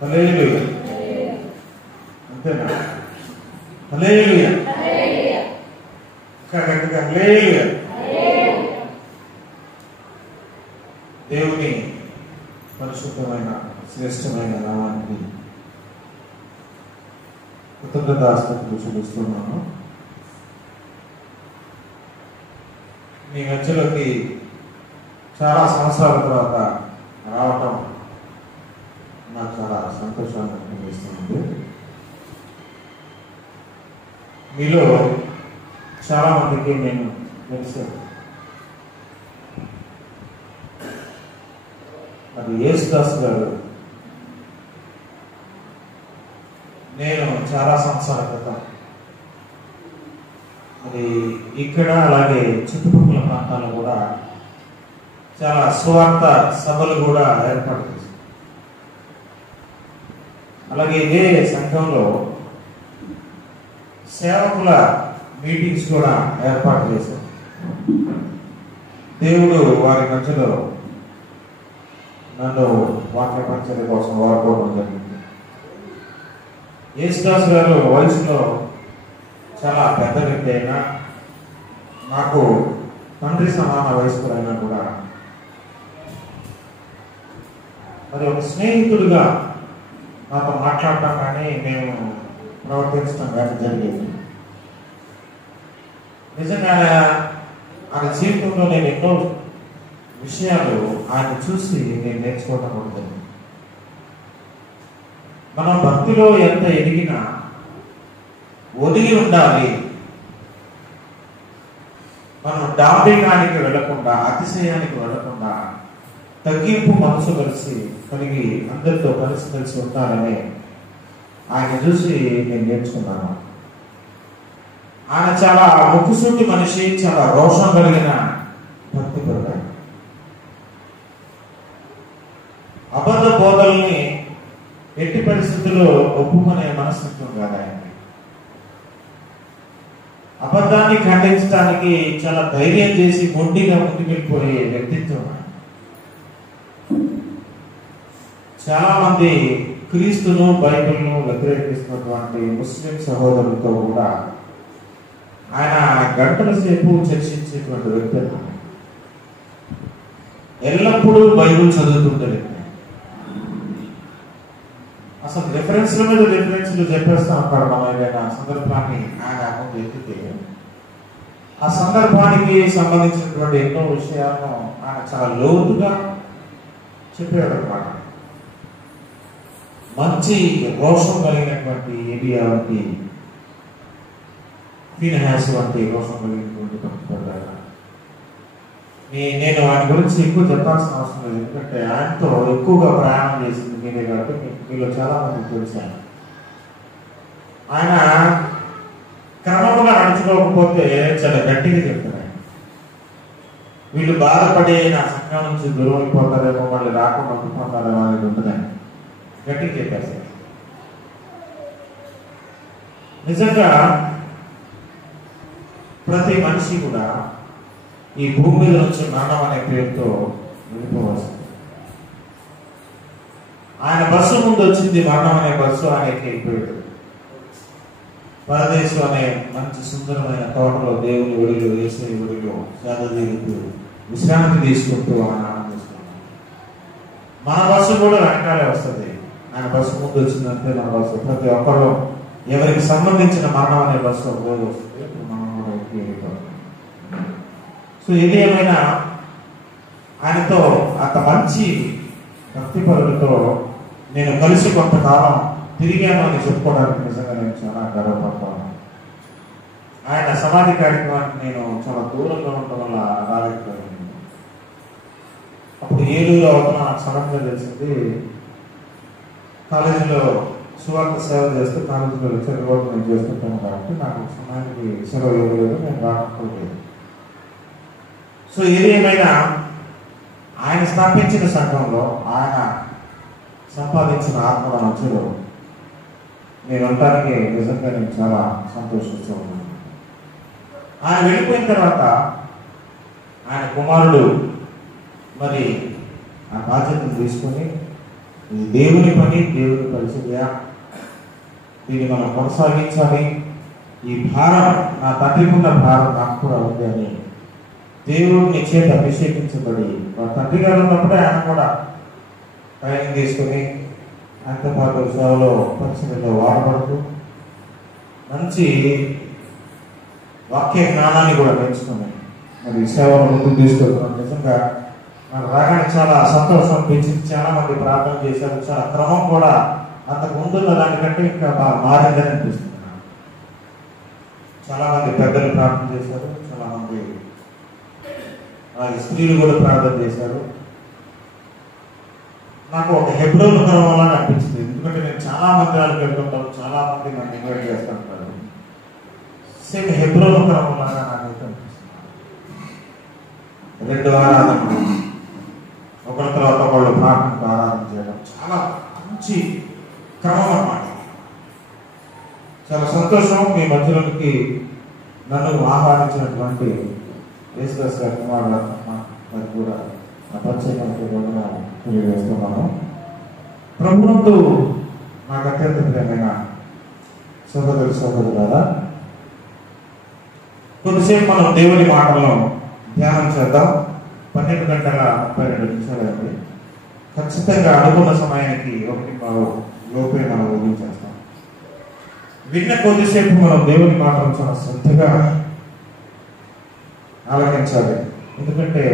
హల్లెలూయా. అంతేనా? హల్లెలూయా. ఇంకా గట్టిగా హల్లెలూయా. దేవుని పరిశుద్ధమైన శ్రేష్టమైన నామానికి కృతజ్ఞతాస్తుతులు చూపిస్తున్నాను. మీ మధ్యలోకి చాలా సంవత్సరాల తర్వాత రావటం నాకు చాలా సంతోషాన్ని కలిగిస్తుంది. మీలో చాలా మందికి నేను తెలుసు. అది యేసుదాస్ గారు నేను చాలా సంవత్సరాల క్రితం అది ఇక్కడ అలాగే చుట్టుపక్కల ప్రాంతాల్లో కూడా చాలా స్వార్థ సభలు కూడా ఏర్పాటు చేశారు. అలాగే ఇదే సంఘంలో సేవకుల మీటింగ్స్ కూడా ఏర్పాటు చేశారు. దేవుడు వారి మధ్యలో నన్ను వాక్య పరిచర్య కోసం వాడుకోవడం జరిగింది. యేసుదాస్ గారు వయసులో చాలా పెద్ద వ్యక్తి అయినా, నాకు తండ్రి సమాన వయస్కులైనా కూడా మరి ఒక స్నేహితుడిగా నాతో మాట్లాడటం కానీ మేము ప్రవర్తించడం కానీ జరిగింది. నిజంగా ఆయన జీవితంలో నేను ఎన్నో విషయాలు ఆయన చూసి నేను నేర్చుకోవడం ఉంటుంది. మనం భక్తిలో ఎంత ఎదిగినా ఒదిగి ఉండాలి. మనం డాంబికానికి వెళ్లకుండా, అతిశయానికి వెళ్లకుండా తగ్గింపు మనసు కలిగి అందరితో కలిసి ఉంటారని ఆయన చూసి నేను నేర్చుకున్నాను. ఆయన చాలా ముక్కుసూటి మనిషి, చాలా రోషం కలిగిన భక్తి పరుడు. అబద్ధ బోధల్ని ఎట్టి పరిస్థితుల్లో ఒప్పుకునే మనస్తత్వం కాదు ఆయన. అబద్ధాన్ని ఖండించడానికి చాలా ధైర్యం చేసి మొండిగా ముందుకెళ్ళిపోయే వ్యక్తిత్వం. చాలా మంది క్రీస్తును బైబిల్ను వ్యతిరేకిస్తున్నటువంటి ముస్లిం సహోదరులతో కూడా ఆయన గంటల సేపు చర్చించేటువంటి వ్యక్తి. ఎల్లప్పుడూ బైబిల్ చదువుతుంటాడు. అసలు రిఫరెన్స్ల మీద రిఫరెన్స్లు చెప్పేస్తా ఉంటాడు. మనం ఏదైనా సందర్భాన్ని ఆయన ముందు ఎత్తితే ఆ సందర్భానికి సంబంధించినటువంటి ఎన్నో విషయాలను ఆయన చాలా లోతుగా చెప్పాడు అన్నమాట. మంచి రోషం కలిగినటువంటి ఏబియా వంటి, ఫీనహాస్ వంటి రోషం కలిగినటువంటి భక్తుడు. నేను ఆయన గురించి ఎక్కువ చెప్పాల్సిన అవసరం లేదు, ఎందుకంటే ఆయనతో ఎక్కువగా ప్రయాణం చేసింది మీరే కాబట్టి మీలో చాలా మంది తెలిసాను. ఆయన క్రమంగా నడుచుకోకపోతే చాలా గట్టిగా చెప్తారు. వీళ్ళు బాధపడి నా సంఘం నుంచి దూరం అయిపోతారేమో, మళ్ళీ రాకుండా ఉండిపోతారేమో అనేది ఉంటుందని గట్టిగా చెప్పేస్తారు. నిజంగా ప్రతి మనిషి కూడా ఈ భూమి మీద నుంచి మరణం అనే పేరుతో వెళ్ళిపోవచ్చు. ఆయన బస్సు ముందు వచ్చింది మరణం అనే బస్సు, ఆయనకి వెళ్ళిపోయాడు. పరదేశం అనే మంచి సుందరమైన తోటలో దేవుని ఒడిలో, యేసయ్య ఒడిలో సేద తీరుతూ విశ్రాంతి తీసుకుంటూ ఆయన ఆనందిస్తున్నాడు. మన బస్సు కూడా వెనకాలే వస్తుంది. ఆయన బస్సు ముందు వచ్చిందంటే మన బస్సు ప్రతి ఒక్కరు ఎవరికి సంబంధించిన మరణం అనే బస్సు రోజు వస్తుంది. మనం కూడా ఎక్కి వెళ్ళిపోతాం. సో ఇది ఏమైనా ఆయనతో అంత మంచి భక్తిపరులతో నేను కలిసి కొంతకాలం తిరిగాను అని చెప్పుకోవడానికి నిజంగా నేను చాలా గర్వపడతాను. ఆయన సమాధి కార్యక్రమానికి నేను చాలా దూరంగా ఉండటం వల్ల రాలేకపోయాను. అప్పుడు ఏలూరు అవతల నాకు సడన్గా తెలిసింది. కాలేజీలో సువార్త సేవ చేస్తూ కాలేజీలో లెక్చర్ రోడ్డు నేను చేస్తుంటాను కాబట్టి నాకు సమయానికి సెలవు ఇవ్వలేదు, నేను రాకపోలేదు. సో ఇది ఏమైనా ఆయన స్థాపించిన సంఘంలో ఆయన సంపాదించిన ఆత్మల మధ్యలో నేను ఉండటానికి నిజంగా నేను చాలా సంతోషిస్తూ ఉన్నాను. ఆయన వెళ్ళిపోయిన తర్వాత ఆయన కుమారుడు మరి ఆ బాధ్యతను తీసుకొని ఇది దేవుని పని, దేవుని పరిచర్య. దీన్ని మనం కొనసాగించాలి. ఈ భారం నా తండ్రికి ఉన్న భారం నాకు కూడా ఉంది అని దేవుడిని చేత అభిషేకించబడి మా తండ్రి గారు ఉన్నప్పుడే ఆయన కూడా ట్రైనింగ్ తీసుకుని ఆయనతో పాటు సేవలో పరిచర్యలో వాడబడుతూ మంచి వాక్య జ్ఞానాన్ని కూడా నేర్చుకుని మరి సేవను ముందుకు తీసుకెళ్తున్నాం. నిజంగా నాకు రాగానే చాలా సంతోషం అనిపించింది. చాలా మంది ప్రార్థన చేశారు. చాలా క్రమం కూడా అంతకు ముందున్న దానికంటే ఇంకా మారిందని అనిపిస్తుంది. చాలా మంది పెద్దలు ప్రార్థన చేశారు, చాలా మంది స్త్రీలు కూడా ప్రార్థన చేశారు. నాకు ఒక హెబ్రోన్ క్రమం అని అనిపించింది. ఎందుకంటే నేను చాలా మందిరాలకు వెళ్తుంటాను, చాలా మంది నన్ను ఇన్వైట్ చేస్తుంటారు. సేమ్ హెబ్రోన్ క్రమం లాగా నాకైతే అనిపిస్తుంది. 2 ఆరాధనలు ఒకరి తర్వాత ఒకళ్ళు ప్రార్థనకు ఆరాధన చేయడం చాలా మంచి క్రమం అన్నమాట. చాలా సంతోషం. మీ మధ్యలోకి నన్ను ఆహ్వానించినటువంటి యేసుదాస్ గారి కుమారుడు కూడా నా పరిచయం తెలియజేస్తున్నాను. ప్రభునందు నాకు అత్యంత ప్రియమైన సహోదరు సహోదరులారా, కొద్దిసేపు మనం దేవుని మాటలను ధ్యానం చేద్దాం. 12:32 అయింది. ఖచ్చితంగా అనుకున్న సమయానికి 1 లోపే మనం ఊహించేస్తాం. విన్న కొద్దిసేపు మనం దేవుని మాటలు చాలా శ్రద్ధగా ఆలకించాలి. ఎందుకంటే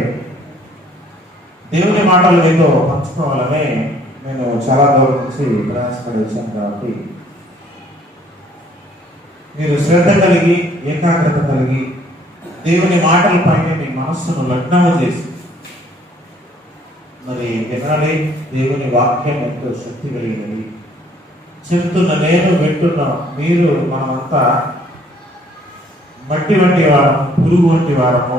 దేవుని మాటలు ఏదో పంచుకోవాలనే నేను చాలా దూరం నుంచి ప్రయాసపడి వచ్చాను. కాబట్టి మీరు శ్రద్ధ కలిగి ఏకాగ్రత కలిగి దేవుని మాటల పైన మీ మనస్సును లగ్నం చేసి మరి వినాలి. దేవుని వాక్యం ఎంతో శక్తి కలిగినది. చెప్తున్న నేను, వింటున్న మీరు, మనమంతా మట్టి వంటి వారము, పురుగు వంటి వారము.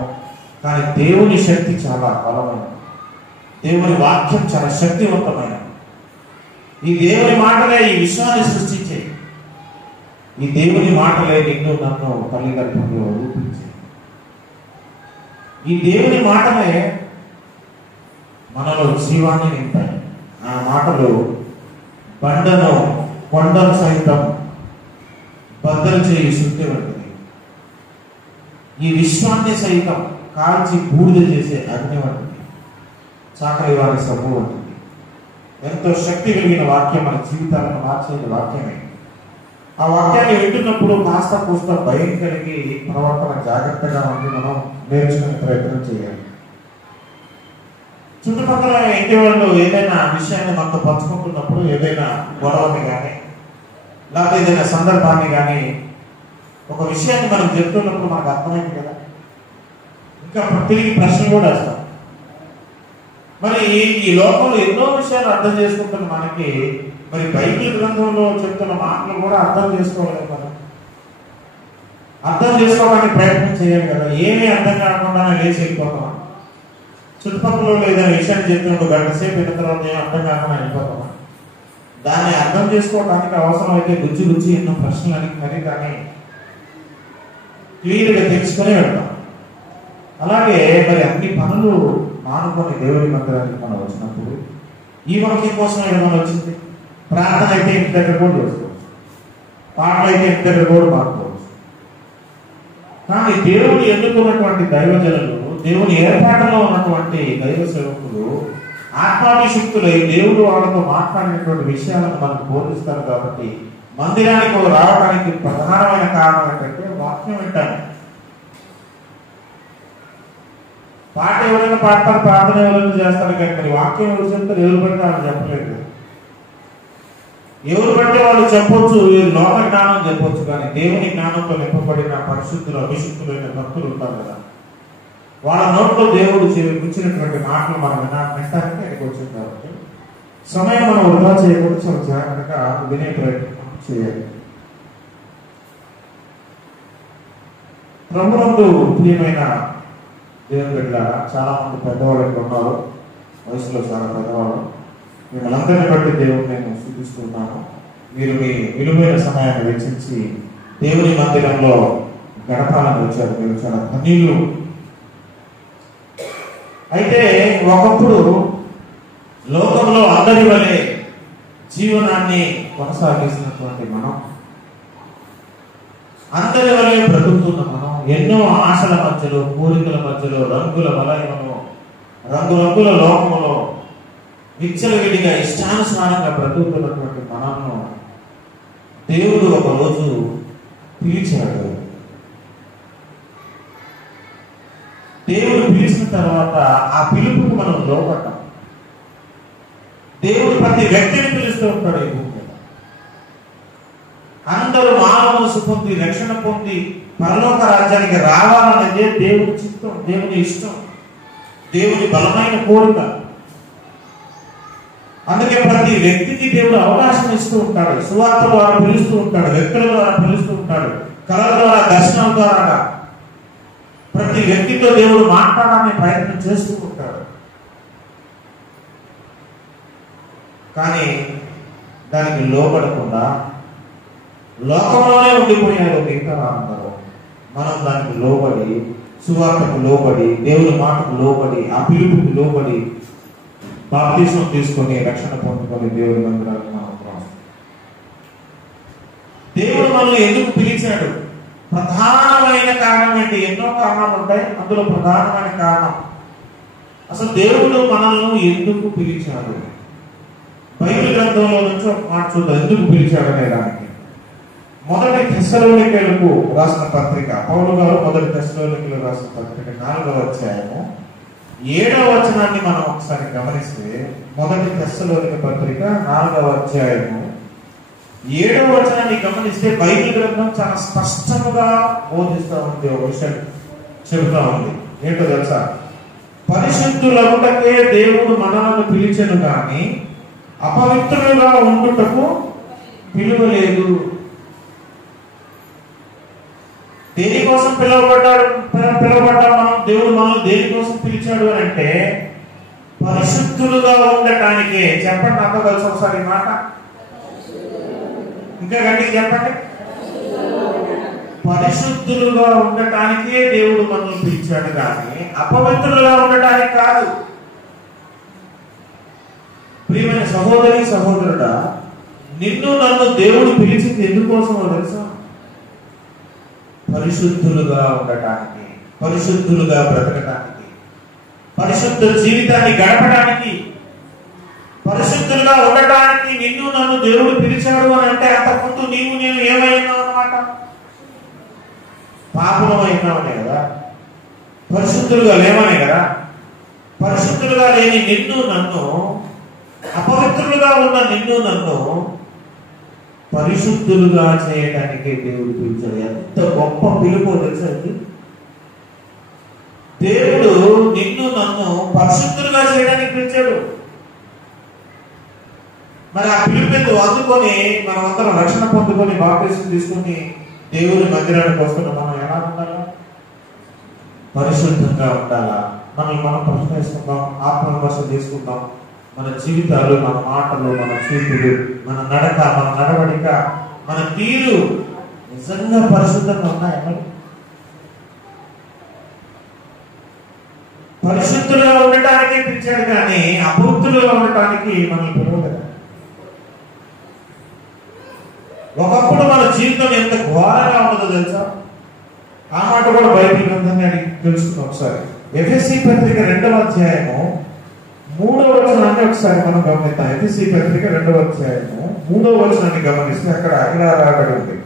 కానీ దేవుని శక్తి చాలా బలమైనది. దేవుని వాక్యం చాలా శక్తివంతమైనది. ఈ దేవుని మాటలే ఈ విశ్వాన్ని సృష్టించే. ఈ దేవుని మాటలే నిన్ను నన్ను తల్లి గర్భంలో రూపించే. ఈ దేవుని మాటలే మనలో జీవాన్ని నింపాయి. ఆ మాటలు బండను, కొండను సైతం బద్దలు చేయి శుద్ధి వంటిది. ఈ విశ్వాన్ని సైతం కాల్చి బూడిద చేసే అగ్ని వంటిది. చాకలి వారి సబ్బు వంటిది. ఎంతో శక్తి కలిగిన వాక్యం మన జీవితాలను మార్చేది వాక్యమే. ఆ వాక్యాన్ని వింటున్నప్పుడు కాస్త కూస్త భయం కలిగి ప్రవర్తన జాగ్రత్తగా ఉండి మనం నేర్చుకునే ప్రయత్నం చేయాలి. చుట్టుపక్కల ఇంటి వాళ్ళు ఏదైనా విషయాన్ని మనతో పంచుకుంటున్నప్పుడు, ఏదైనా గొడవని కానీ లేకపోతే ఏదైనా సందర్భాన్ని కానీ ఒక విషయాన్ని మనం చెప్తున్నప్పుడు మనకు అర్థమైంది కదా, ఇంకా తిరిగి ప్రశ్న కూడా వేస్తాం. మరి ఈ లోకంలో ఎన్నో విషయాలు అర్థం చేసుకుంటున్న మనకి మరి బైబిల్ గ్రంథంలో చెప్తున్న మాటలు కూడా అర్థం చేసుకోవాలి కదా. అర్థం చేసుకోవడానికి ప్రయత్నం చేయాలి కదా. ఏమీ అర్థం కాకుండా లేచి వెళ్ళిపోతామా? చుట్టుపక్కల ఏదైనా విషయాన్ని చెప్తున్నప్పుడు గంట సేపు అయిన తర్వాత ఏం అర్థం కాకుండా వెళ్ళిపోతామా? దాన్ని అర్థం చేసుకోవడానికి అవసరమైతే గుచ్చి గుచ్చి ఎన్నో ప్రశ్నలు అడిగి మరి కానీ క్లియర్గా తెలుసుకునే వెళ్తాం. అలాగే మరి అన్ని పనులు మానుకొని దేవుని మందిరానికి మనం వచ్చినప్పుడు ఈ వాక్యం కోసం ఏమైనా వచ్చింది. ప్రార్థన అయితే ఇంటి దగ్గర కూడా చేసుకోవచ్చు, పాటలు అయితే ఇంటి దగ్గర కూడా పాడుకోవచ్చు. కానీ దేవుడు ఎన్నుకున్నటువంటి దైవజనులు, దేవుని ఏర్పాటులో ఉన్నటువంటి దైవ సేవకులు ఆత్మాభిషక్తులై దేవుడు వాళ్ళతో మాట్లాడినటువంటి విషయాలను మనకు బోధిస్తారు. కాబట్టి మందిరానికి రావడానికి ప్రధానమైన కారణం ఏంటంటే వాక్యం వింటాను. పాట ఎవరైనా పాడతారు, ప్రార్థన ఎవరైనా చేస్తారు, కానీ మరి వాక్యం ఎవరు చెప్తారు? ఎవరు పడితే వాళ్ళు చెప్పలేదు. ఎవరు పడితే వాళ్ళు చెప్పొచ్చు, లోక జ్ఞానం చెప్పొచ్చు, కానీ దేవుని జ్ఞానంతో నింపబడిన పరిశుద్ధులు, అభిషిక్తులైన భక్తులు ఉంటారు కదా, వాళ్ళ నోట్లో దేవుడు గుచ్చినటువంటి మాటలు మనం వినడానికి ఆయనకు వచ్చింది. కాబట్టి సమయం మనం వృధా చేయకూడదు, చాలా జాగ్రత్తగా వినే ప్రయత్నం చేయాలి. ప్రభునందు ప్రియమైన దేవుని బిడ్డ, చాలా మంది పెద్దవాళ్ళు ఇక్కడ ఉన్నారు, వయసులో చాలా పెద్దవాళ్ళు. మిమ్మల్ని అందరినీ బట్టి దేవుడు నేను సూచిస్తున్నాను. మీరు మీ విలువైన సమయాన్ని వెచ్చించి దేవుని మందిరంలో గడపాలని వచ్చారు. మీరు చాలా ధన్యులు. అయితే ఒకప్పుడు లోకంలో అందరి వలె జీవనాన్ని కొనసాగిస్తున్నటువంటి మనం, అందరి వలె బ్రతుకుతున్న మనం, ఎన్నో ఆశల మధ్యలో, కోరికల మధ్యలో, రంగుల వలయంలో, రంగురంగుల లోకములో విచ్చలవిడిగా ఇష్టానుసారంగా బ్రతుకుతున్నటువంటి మనను దేవుడు ఒకరోజు పిలిచాడు. దేవుడు పిలిచిన తర్వాత ఆ పిలుపుకు మనం లోపడ్డాం. దేవుడు ప్రతి వ్యక్తిని పిలుస్తూ ఉంటాడు ఈ భూమి మీద. అందరూ మానవ మనసు పొంది, రక్షణ పొంది పరలోక రాజ్యానికి రావాలనేదే దేవుని చిత్తం, దేవుని ఇష్టం, దేవుని బలమైన కోరిక. అందుకే ప్రతి వ్యక్తికి దేవుడు అవకాశం ఇస్తూ ఉంటాడు. సువార్త ద్వారా పిలుస్తూ ఉంటాడు, వ్యక్తుల ద్వారా పిలుస్తూ ఉంటాడు, కళల ద్వారా, దర్శనం ద్వారా ప్రతి వ్యక్తితో దేవుడు మాట్లాడాలని ప్రయత్నం చేస్తూ ఉంటాడు. కానీ దానికి లోపడకుండా లోకంలోనే ఉండిపోయారు మిగతా అందరూ. మనం దానికి లోబడి, సువార్తకు లోబడి, దేవుని మాటకు లోబడి, ఆ పిలుపుకి లోబడి బాప్తిస్మం తీసుకొని రక్షణ పొందుకొని దేవుడి మందిరాలకు మనం ఉంటాం. దేవుడు మనల్ని ఎందుకు పిలిచాడు? ప్రధానమైన కారణం ఏంటి? ఎన్నో కారణాలు ఉంటాయి, అందులో ప్రధానమైన కారణం అసలు దేవుడు మనల్ని ఎందుకు పిలిచాడు. బైబిల్ గ్రంథంలో నుంచి ఒక మాట చూద్దాం, ఎందుకు పిలిచాడు అనే దానికి. మొదటి తెస్సలోనికీయులకు రాసిన పత్రిక, పౌలు గారు మొదటి తెస్సలోనికీయులకు రాసిన పత్రిక 4వ అధ్యాయము 7వ వచనాన్ని మనం ఒకసారి గమనిస్తే, మొదటి తెస్సలోనిక పత్రిక 4వ అధ్యాయము 7వ వచనాన్ని గమనిస్తే బైబిల్ గ్రంథం చాలా స్పష్టంగా బోధిస్తూ ఉంది. ఒక విషయం చెబుతా ఉంది. ఏంటో తెలుసా? పరిశుద్ధులవుటకే దేవుడు మనలను పిలిచెను కానీ అపవిత్రులుగా ఉండుటకు పిలువలేదు. దేనికోసం పిలువబడ్డాం మనం? దేవుడు మనల్ని దేనికోసం పిలిచాడు అని అంటే పరిశుద్ధులుగా ఉండటానికే. చెప్పండి, నాతో కలిసి ఒకసారి ఈ మాట ఇంకా గట్టిగా చెప్పండి. పరిశుద్ధులుగా ఉండటానికే దేవుడు మనల్ని పిలిచాడు కానీ అపవిత్రులుగా ఉండటానికి కాదు. ప్రియమైన సహోదరి సహోదరుడా, నిన్ను నన్ను దేవుడు పిలిచింది ఎందుకోసమో తెలుసా? పరిశుద్ధులుగా ఉండటానికి, పరిశుద్ధులుగా బ్రతకటానికి, పరిశుద్ధ జీవితాన్ని గడపడానికి, పరిశుద్ధులుగా ఉండటానికి నిన్ను నన్ను దేవుడు పిలిచాడు అని అంటే అంతకుముందు నీవు నేను ఏమైనావు అన్నమాట? పాపమైనావనే కదా, పరిశుద్ధులుగా లేవనే కదా. పరిశుద్ధులుగా లేని నిన్ను నన్ను, అపవిత్రులుగా ఉన్న నిన్ను నన్ను పరిశుద్ధులుగా చేయటానికి దేవుడు పిలిచాడు. ఎంత గొప్ప పిలుపో తెలుసా? దేవుడు నిన్ను నన్ను పరిశుద్ధులుగా చేయడానికి పిలిచాడు. మరి ఆ పిలుపు అందుకొని మనం అందరం రక్షణ పొందుకొని బాప్తిస్మం తీసుకుని దేవుని మందిరానికి వస్తున్న మనం ఎలా ఉండాలా? పరిశుద్ధంగా ఉండాలా? మనల్ని మనం ప్రశ్నిస్తున్నాం, ఆత్మవిమర్శ తీసుకుంటాం. మన జీవితాలు, మన మాటలు, మన చూపులు, మన నడక, మన నడవడిక, మన తీరు నిజంగా పరిశుద్ధంగా ఉన్నాయా? పరిశుద్ధులుగా ఉండటానికి పిలిచాడు కానీ అపవిత్రులుగా ఉండటానికి మనల్ని పిలవలేదు. ఒకప్పుడు మన జీవితం ఎంత ఘోరంగా ఉన్నదో తెలుసా? ఆ మాట కూడా బైబిల్ గ్రంథాన్ని అడిగి తెలుసుకున్నాం ఒకసారి. ఎఫెసీ పత్రిక 2వ అధ్యాయము 3వ వచనాన్ని ఒకసారి మనం గమనిద్దాం. ఎఫెసీ పత్రిక 2వ అధ్యాయము 3వ వచనాన్ని గమనిస్తే అక్కడ ఇలా రాబడి ఉంది,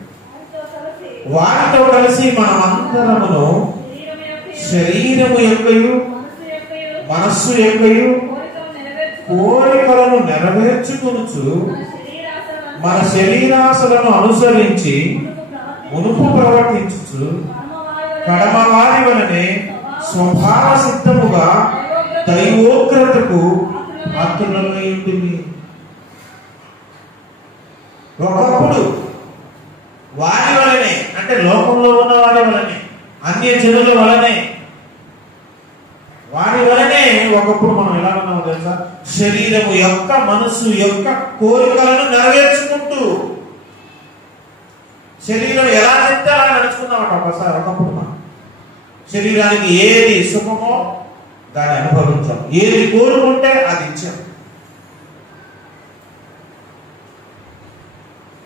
వారితో కలిసి మనమందరమును శరీరము యొక్కయు మనస్సు యొక్కయు కోరికలను నెరవేర్చుకొనుచు మన శరీరాశలను అనుసరించి మునుపు ప్రవర్తించుచు కడమవారి వలనే స్వభావ సిద్ధముగా దైవోగ్రతకు పాత్రులమై ఉంటుంది. ఒకప్పుడు వారి వలనే అంటే లోకంలో ఉన్న వారి వలనే, అన్య జనుల వలనే, వారి వలనే ఒకప్పుడు మనం ఎలా ఉన్నామో తెలుసా? శరీరము యొక్క, మనస్సు యొక్క కోరికలను నెరవేర్చుకుంటూ, శరీరం ఎలా చెప్తే అలా నడుచుకున్నామట ఒకసారి. ఒకప్పుడు మనం శరీరానికి ఏది సుఖమో దాన్ని అనుభవించాం, ఏది కోరుకుంటే అది ఇచ్చాం.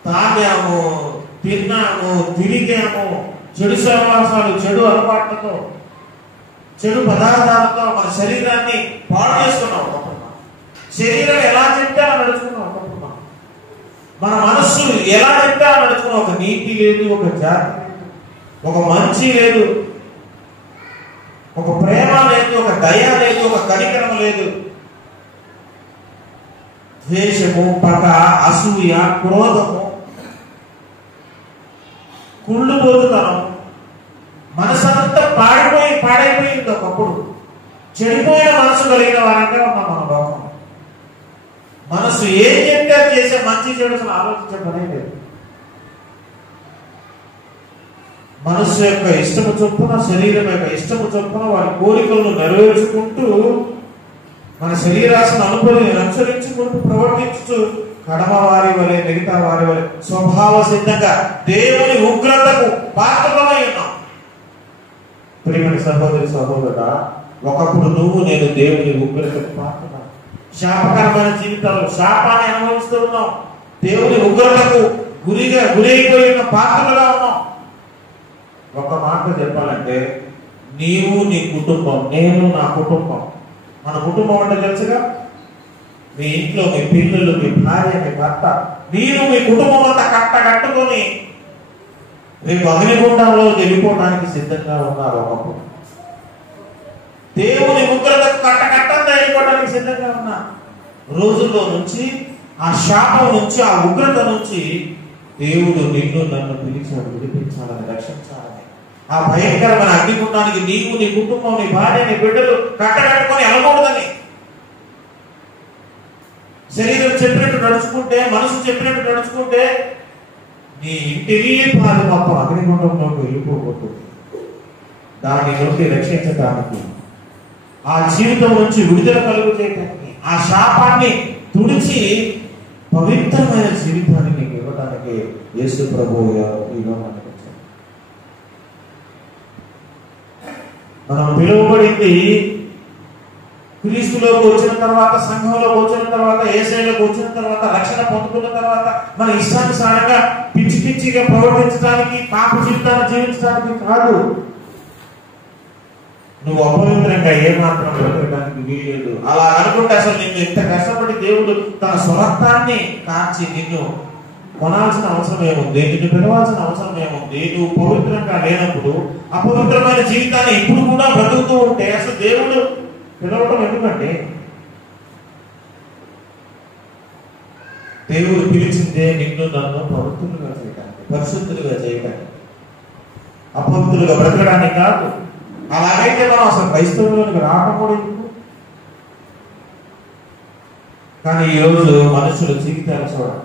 తాగాము, తిన్నాము, తిరిగాము, చెడు సహవాసాలు, చెడు అలవాట్లతో, చెడు పదార్థాలతో మన శరీరాన్ని పాడు చేసుకున్నాం. శరీరం ఎలా చెప్తే అలా నడుచుకున్నాం. మన మనస్సు ఎలా చెప్తే అలా నడుచుకున్నాం. ఒక నీతి లేదు, ఒక జాతి లేదు, ఒక మంచి లేదు, ఒక ప్రేమ లేదు, ఒక దయ లేదు, ఒక కనికరం లేదు. ద్వేషము, పగ, అసూయ, క్రోధము, కుళ్ళుబోతుతనం, మనసంతా పాడైపోయింది. ఒకప్పుడు చెడిపోయిన మనసు కలిగిన వారంగా ఉన్నాం మన లోకం. మనసు ఏం చెప్తే చేసే మంచి చెడు అసలు ఆలోచించే పనే లేదు. మనస్సు యొక్క ఇష్టము చొప్పున, శరీరం యొక్క ఇష్టము చొప్పున వారి కోరికలను నెరవేర్చుకుంటూ, మన శరీరాశను అనుసరించుకుంటూ ప్రవర్తించుతూ కడమ వారి వలె, మిగతా వారి వలె స్వభావ సిద్ధంగా దేవుని ఉగ్రతకు పాత్రమై ఉన్నాం. ప్రియమైన సహోదరి సహోదరుడా, ఒకప్పుడు నువ్వు నేను దేవుని ఉగ్రతకు పాత్ర, శాపకరమైన జీవితాలు, శాపాన్ని అనుభవిస్తూ ఉన్నాం. దేవుని ఉగ్రతకు గురైపోయిన పాత్రలుగా ఉన్నాం. ఒక మాట చెప్పాలంటే, నీవు నీ కుటుంబం, నేను నా కుటుంబం. మన కుటుంబం అంటే తెలుసుగా, మీ ఇంట్లో మీ పిల్లలు, మీ భార్య, మీ భర్త, మీరు మీ కుటుంబం అంతా కట్టుకొని రేపు అగ్నిగుండంలో వెళ్ళిపోవడానికి సిద్ధంగా ఉన్నారు. ఒకప్పుడు దేవుని ఉగ్రతకు కట్టంతా వెళ్ళిపోవడానికి సిద్ధంగా ఉన్న రోజుల్లో నుంచి, ఆ శాపం నుంచి, ఆ ఉగ్రత నుంచి దేవుడు నిన్ను నన్ను పిలిచాడు, విడిపించాలని, రక్షించాలని. ఆ భయంకరమైన అగ్నిగుండానికి నీవు, నీ కుటుంబం, నీ భార్య, నీ బిడ్డలు కట్టకట్టుకొని వెళ్ళకూడదని. శరీరం చెప్పినట్టు నడుచుకుంటే, మనసు చెప్పినట్టు నడుచుకుంటే నీ ఇంటిని పాలు మొత్తం అగ్నిగుండంలోకి వెళ్ళిపోబోతుంది. దాని నుండి రక్షించడానికి, ఆ జీవితం నుంచి విడుదల కలుగు చేయడానికి, ఆ శాపాన్ని తుడిచి పవిత్రమైన జీవితాన్ని నీకు ఇవ్వడానికి యేసు ప్రభువు ఈ లోకానికి వచ్చాడు. మనం పిలువబడింది క్రీస్తులోకి వచ్చిన తర్వాత, సంఘంలోకి వచ్చిన తర్వాత, యేసయ్యలోకి వచ్చిన తర్వాత, రక్షణ పొందుకున్న తర్వాత మన ఇష్టానుసారంగా పిచ్చిగా ప్రవర్తించడానికి, పాప జీవితాన్ని జీవించడానికి కాదు. నువ్వు అపవిత్రంగా ఏమాత్రం బ్రతకడానికి వీలేదు. అలా అనుకుంటే అసలు నిన్ను ఎంత కష్టపడి దేవుడు తన స్వరక్తాన్ని కాచి నిన్ను కొనాల్సిన అవసరం ఏముంది, నిన్ను పిలవాల్సిన అవసరం ఏముంది? నువ్వు పవిత్రంగా లేనప్పుడు, అపవిత్రమైన జీవితాన్ని ఇప్పుడు కూడా బ్రతుకుతూ ఉంటే అసలు దేవుడు పిలవటం ఎందుకంటే? దేవుడు పిలిచిందే నిన్ను నన్ను పవిత్రులుగా చేయడానికి, పరిశుద్ధులుగా చేయడానికి, అపవిత్రులుగా బ్రతకడానికి కాదు. అలాగైతే మనం అసలు క్రైస్తవులకు రావడం కూడా ఎందుకు? కానీ ఈరోజు మనుషుల జీవితాలు చూడాలి.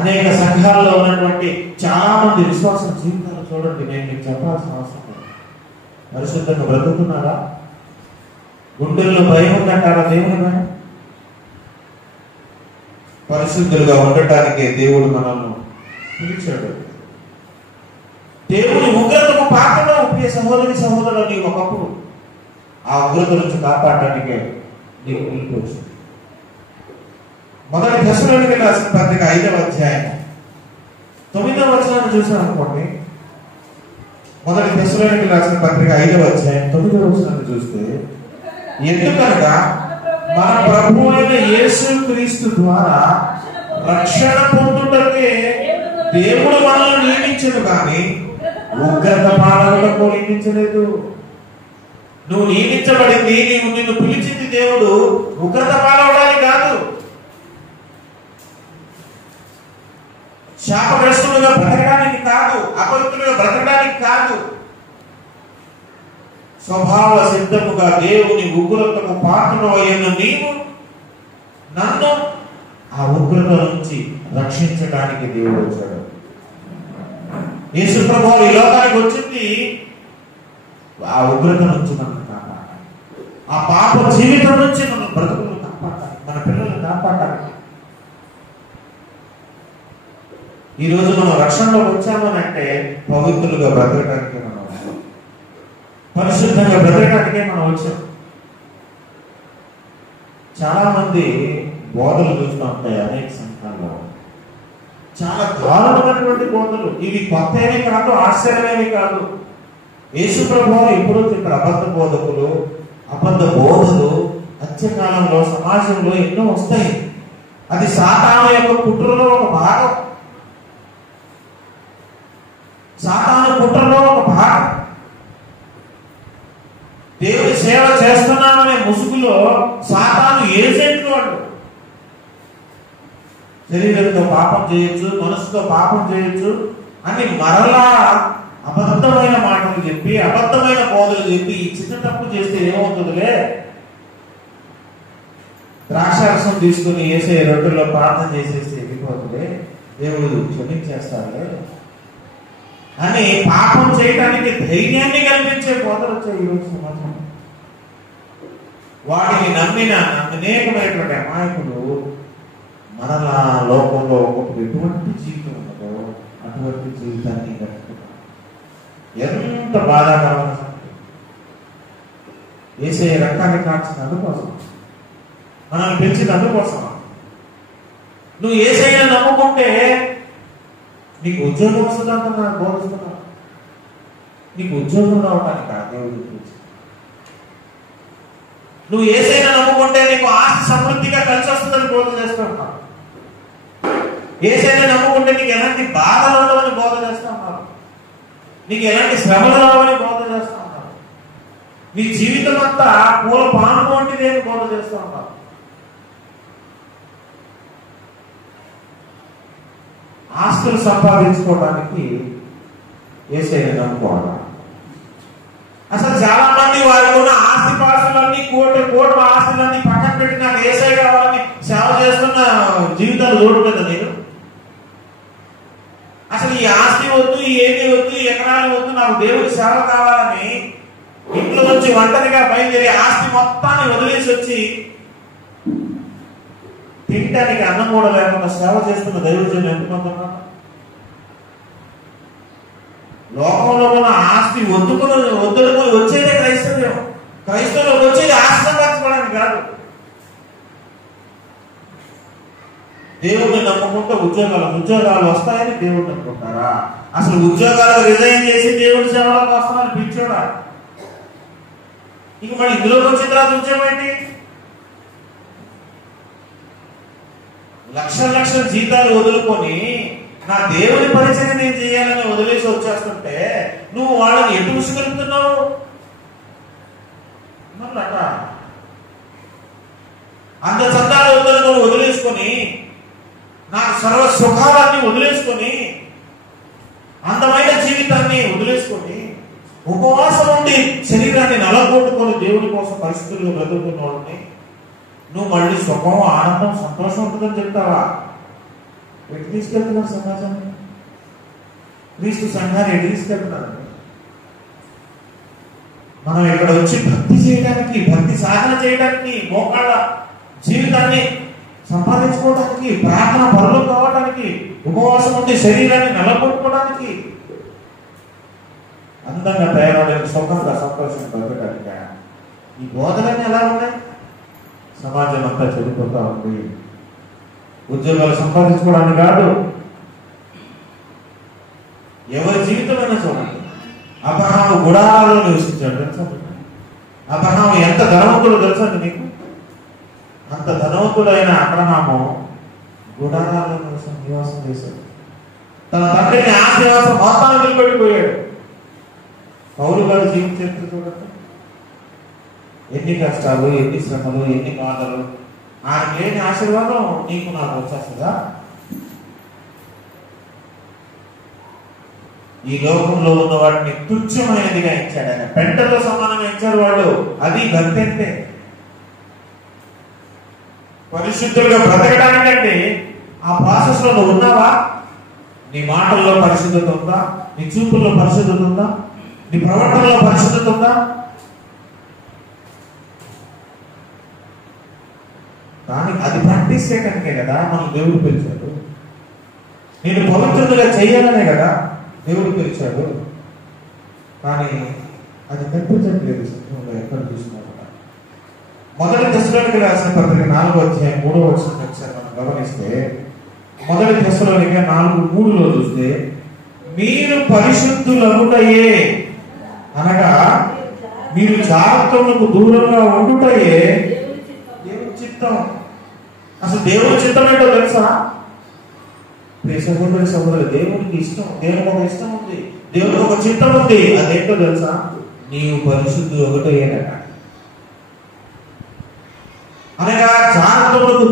అనేక సంఘాల్లో ఉన్నటువంటి చాలా మంది విశ్వాసం జీవితాలు చూడండి. నేను మీకు చెప్పాల్సిన అవసరం లేదు. పరిశుద్ధంగా బ్రతుకుతున్నారా? గుండెల్లో భయం ఉందంటారా? దేవుని భయం. పరిశుద్ధులుగా ఉండటానికి దేవుడు మనల్ని పిలిచాడు. దేవుని ఉగ్రతకు పాత్రగా ఉపయోగ సహోదరులు నీవు ఒకప్పుడు ఆ ఉగ్రత నుంచి కాపాడటానికే నీకు పిలిపొచ్చు. మొదటి దశలోనికి రాసిన పత్రిక 5వ అధ్యాయం 9వ వచనాన్ని చూసాం అనుకోండి. మొదటి దశలోనికి రాసిన పత్రిక 5వ అధ్యాయం 9వ వచనాన్ని చూస్తే, ఎందుకనగా మన ప్రభువు అయిన యేసు క్రీస్తు ద్వారా రక్షణ పొందుటకే దేవుడు మనల్ని నియమించను కానీ ఉగ్రత పాలనకు నియమించలేదు. నువ్వు నియమించబడింది, నిన్ను పిలిచింది దేవుడు ఉగ్రత పాలవడానికి కాదు, శాపగ్రస్తులుగా బ్రతకడానికి కాదు, అపవిత్రులుగా బ్రతకడానికి కాదు. స్వభావ సిద్ధముగా దేవుని ఉగ్రతకు పాత్రమైన నీవు నన్ను ఆ ఉగ్రత నుంచి రక్షించడానికి దేవుడు వచ్చాడు. యేసు ప్రభువు ఈ లోకానికి వచ్చింది ఆ ఉగ్రత నుంచి మనం కాపాడాలి, ఆ పాప జీవితం నుంచి మనం బ్రతుకులను కాపాడాలి, మన పిల్లలను కాపాడాలి. ఈరోజు మనం రక్షణలోకి వచ్చామని అంటే పవిత్రులుగా బ్రతకడానికే మనం వచ్చాం, పరిశుద్ధంగా బ్రతకడానికే మనం వచ్చాం. చాలా మంది బోధలు చూస్తూ ఉంటాయి అనేక సంఘాల్లో. చాలా దారుణమైనటువంటి బోధలు. ఇవి కొత్త ఏమీ కాదు, ఆశ్చర్యమేమీ కాదు. యేసు ప్రభువు ఎప్పుడూ చెప్పారు, అబద్ధ బోధకులు, అబద్ధ బోధలు అంత్యకాలంలో సమాజంలో ఎన్నో వస్తాయి. అది సాతాను యొక్క కుట్రలో ఒక భాగం. సాతాను కుట్రలో ఒక భాగం. దేవుడి సేవ చేస్తున్నామనే ముసుగులో సాతాను ఏజెంట్లు అంటారు. శరీరంతో పాపం చేయొచ్చు, మనసుతో పాపం చేయొచ్చు అని మరలా అబద్ధమైన మాటలు చెప్పి, అబద్ధమైన బోధలు చెప్పి, ఈ చిన్న తప్పు చేస్తే ఏమవుతుందిలే, ద్రాక్షారసం తీసుకుని వేసే రొట్టెల్లో ప్రార్థన చేసేస్తే వెళ్ళిపోతుందే, దేవుడు క్షమించేస్తాడులే అని పాపం చేయడానికి ధైర్యాన్ని కల్పించే బోధలు వచ్చాయి ఈరోజు సమాజం. వాటిని నమ్మిన అనేకమైనటువంటి అమాయకులు మరలా లోకంలో ఒకప్పుడు ఎటువంటి జీవితం ఉన్నదో అటువంటి జీవితాన్ని గడుపుతున్నారు. ఎంత బాధాకరమైన సంగతి. వేసే రక్తాన్ని కాల్చిన అందుకోసం, మనల్ని పెంచిన అందుకోసం. నువ్వు ఏసైనా నమ్ముకుంటే నీకు ఉద్యోగం వస్తుందంటున్నా బోధిస్తున్నా. నీకు ఉద్యోగం రావటానికి ఆ దేవుడు గురించి. నువ్వు ఏసైనా నమ్ముకుంటే నీకు ఆస్తి సమృద్ధిగా కలిసి వస్తుందని బోధ చేస్తున్నావు. ఏసైనా నమ్ముకుంటే నీకు ఎలాంటి బాధలు ఉండవని బోధ చేస్తా ఉన్నారు. నీకు ఎలాంటి శ్రమలు రావని బోధ చేస్తా ఉన్నారు. నీ జీవితం అంతా పూల పాను వంటిది అని బోధ చేస్తూ ఉన్నారు. ఆస్తులు సంపాదించుకోవడానికి యేసయ్యను నమ్ముకోవాలి. అసలు చాలా మంది వారికి ఉన్న ఆస్తి పాస్తులన్నీ కోట్ల ఆస్తులన్నీ పక్కన పెట్టి నాకు యేసయ్య కావాలని సేవ చేస్తున్న జీవితాలు చూడలేదు నేను. అసలు ఈ ఆస్తి వద్దు, ఈ ఏమీ వద్దు, ఈ ఎకరాలు వద్దు, నాకు దేవుడి సేవ కావాలని ఇంట్లో నుంచి ఒంటరిగా బయలుదేరి ఆస్తి మొత్తాన్ని వదిలేసి వచ్చి తినడానికి అన్నం కూడా లేకుండా సేవ చేస్తున్న దైవజనులు ఎంతమంది ఉన్నారు? లోకంలో ఉన్న ఆస్తి వద్దుకొని వచ్చేదే క్రైస్తవ్యం. క్రైస్తవులకు వచ్చేది ఆస్తి సంపాదించుకోవడానికి కాదు. దేవుడిని నమ్ముకుంటే ఉద్యోగాలు వస్తాయని దేవుడిని అనుకుంటారా? అసలు ఉద్యోగాలు రిజైన్ చేసి దేవుడి సేవలకు వస్తామని పిలిచోడా? ఇంక మళ్ళీ ఇందులోకి వచ్చిన తర్వాత ఉద్యోగం ఏంటి? లక్షల జీతాలు వదులుకొని నా దేవుని పరిచయం నేను చేయాలని వదిలేసి వచ్చేస్తుంటే నువ్వు వాళ్ళని ఎటు ఉసుకెళ్తున్నావు? మళ్ళట అంత చందాలు వదులుకొని వదిలేసుకొని, నాకు సర్వ సుఖాలన్నీ వదిలేసుకొని, అందమైన జీవితాన్ని వదిలేసుకొని, ఉపవాసం ఉండి శరీరాన్ని నలగొట్టుకొని దేవుడి కోసం పరిస్థితుల్లో బ్రతుకుతున్న వాళ్ళని నువ్వు మళ్ళీ సుఖం, ఆనందం, సంతోషం ఉంటుందని చెప్తావా? ఎటు తీసుకెళ్తున్నారు సమాజాన్ని? క్రీస్తు సంఘాన్ని ఎటు తీసుకెళ్తున్నారు? మనం ఇక్కడ వచ్చి భక్తి చేయడానికి, భక్తి సాధన చేయడానికి, మోకాళ్ళ జీవితాన్ని సంపాదించుకోవడానికి, ప్రార్థన పరులు కావడానికి, ఉపవాసం ఉండి శరీరాన్ని నలగొట్టుకోవడానికి, అందంగా తయారవడానికి, సుఖంగా సంతోషంగా బతకడానికి. ఈ బోధలన్నీ ఎలా ఉన్నాయి? సమాజం అంతా చెడిపోతా ఉంది. ఉద్యోగాలు సంపాదించుకోవడానికి కాదు. ఎవరి జీవితమైనా చూడండి. అబ్రహాము గుడారాల్లో నివసించాడు తెలుసా? అబ్రహాము ఎంత ధనవంతుడు తెలుసా నీకు? అంత ధనవంతుడైన అబ్రహాము గుడారాల్లో నివాసం చేశాడు. తన తండ్రిని ఆశీర్వాసం మొత్తాన్ని నిలబడిపోయాడు. పౌలు గారు జీవిత చరిత్ర చూడండి. ఎన్ని కష్టాలు, ఎన్ని శ్రమలు, ఎన్ని బాధలు. ఆయనకి లేని ఆశీర్వాదం నీకు నాకు వచ్చేస్తుందా? ఈ లోకంలో ఉన్న వాటిని తుచ్చమైనదిగా ఇచ్చాడు ఆయన. పెంటతో సమానంగా ఇచ్చాడు వాడు. అది భక్తి అంటే. పరిశుద్ధులుగా బ్రతకడానికంటే ఆ ప్రాసెస్ లో నువ్వు ఉన్నావా? నీ మాటల్లో పరిశుద్ధత ఉందా? నీ చూపుల్లో పరిశుద్ధత ఉందా? నీ ప్రవర్తనలో పరిశుద్ధత ఉందా? కానీ అది ప్రాక్టీస్ చేయడానికే కదా మనం దేవుడు పిలిచాడు. నేను పవిత్రులుగా చేయాలనే కదా దేవుడు పిలిచాడు. కానీ అది కనిపించట్లేదు సంఘంలో ఎక్కడ చూసినా కూడా. మొదటి దశలోనికి రాసిన పత్రిక 4వ అధ్యాయం 3వ వచనం ఒకసారి మనం గమనిస్తే, మొదటి తెస్సలోనికే 4:3 చూస్తే మీరు పరిశుద్ధులగుటయే అనగా మీరు జాగ్రత్తలకు దూరంగా ఉండుటయే దేవుని చిత్తం. అసలు దేవుని చిత్తం ఏంటో తెలుసా? సహోదరి సహోదరు, దేవునికి ఇష్టం, దేవునికి ఒక ఇష్టం ఉంది, దేవునికి ఒక చిత్తం ఉంది. అదేంటో తెలుసా? నీవు పరిశుద్ధులు ఒకటేనట. అనగా జాగ్రత్తలకు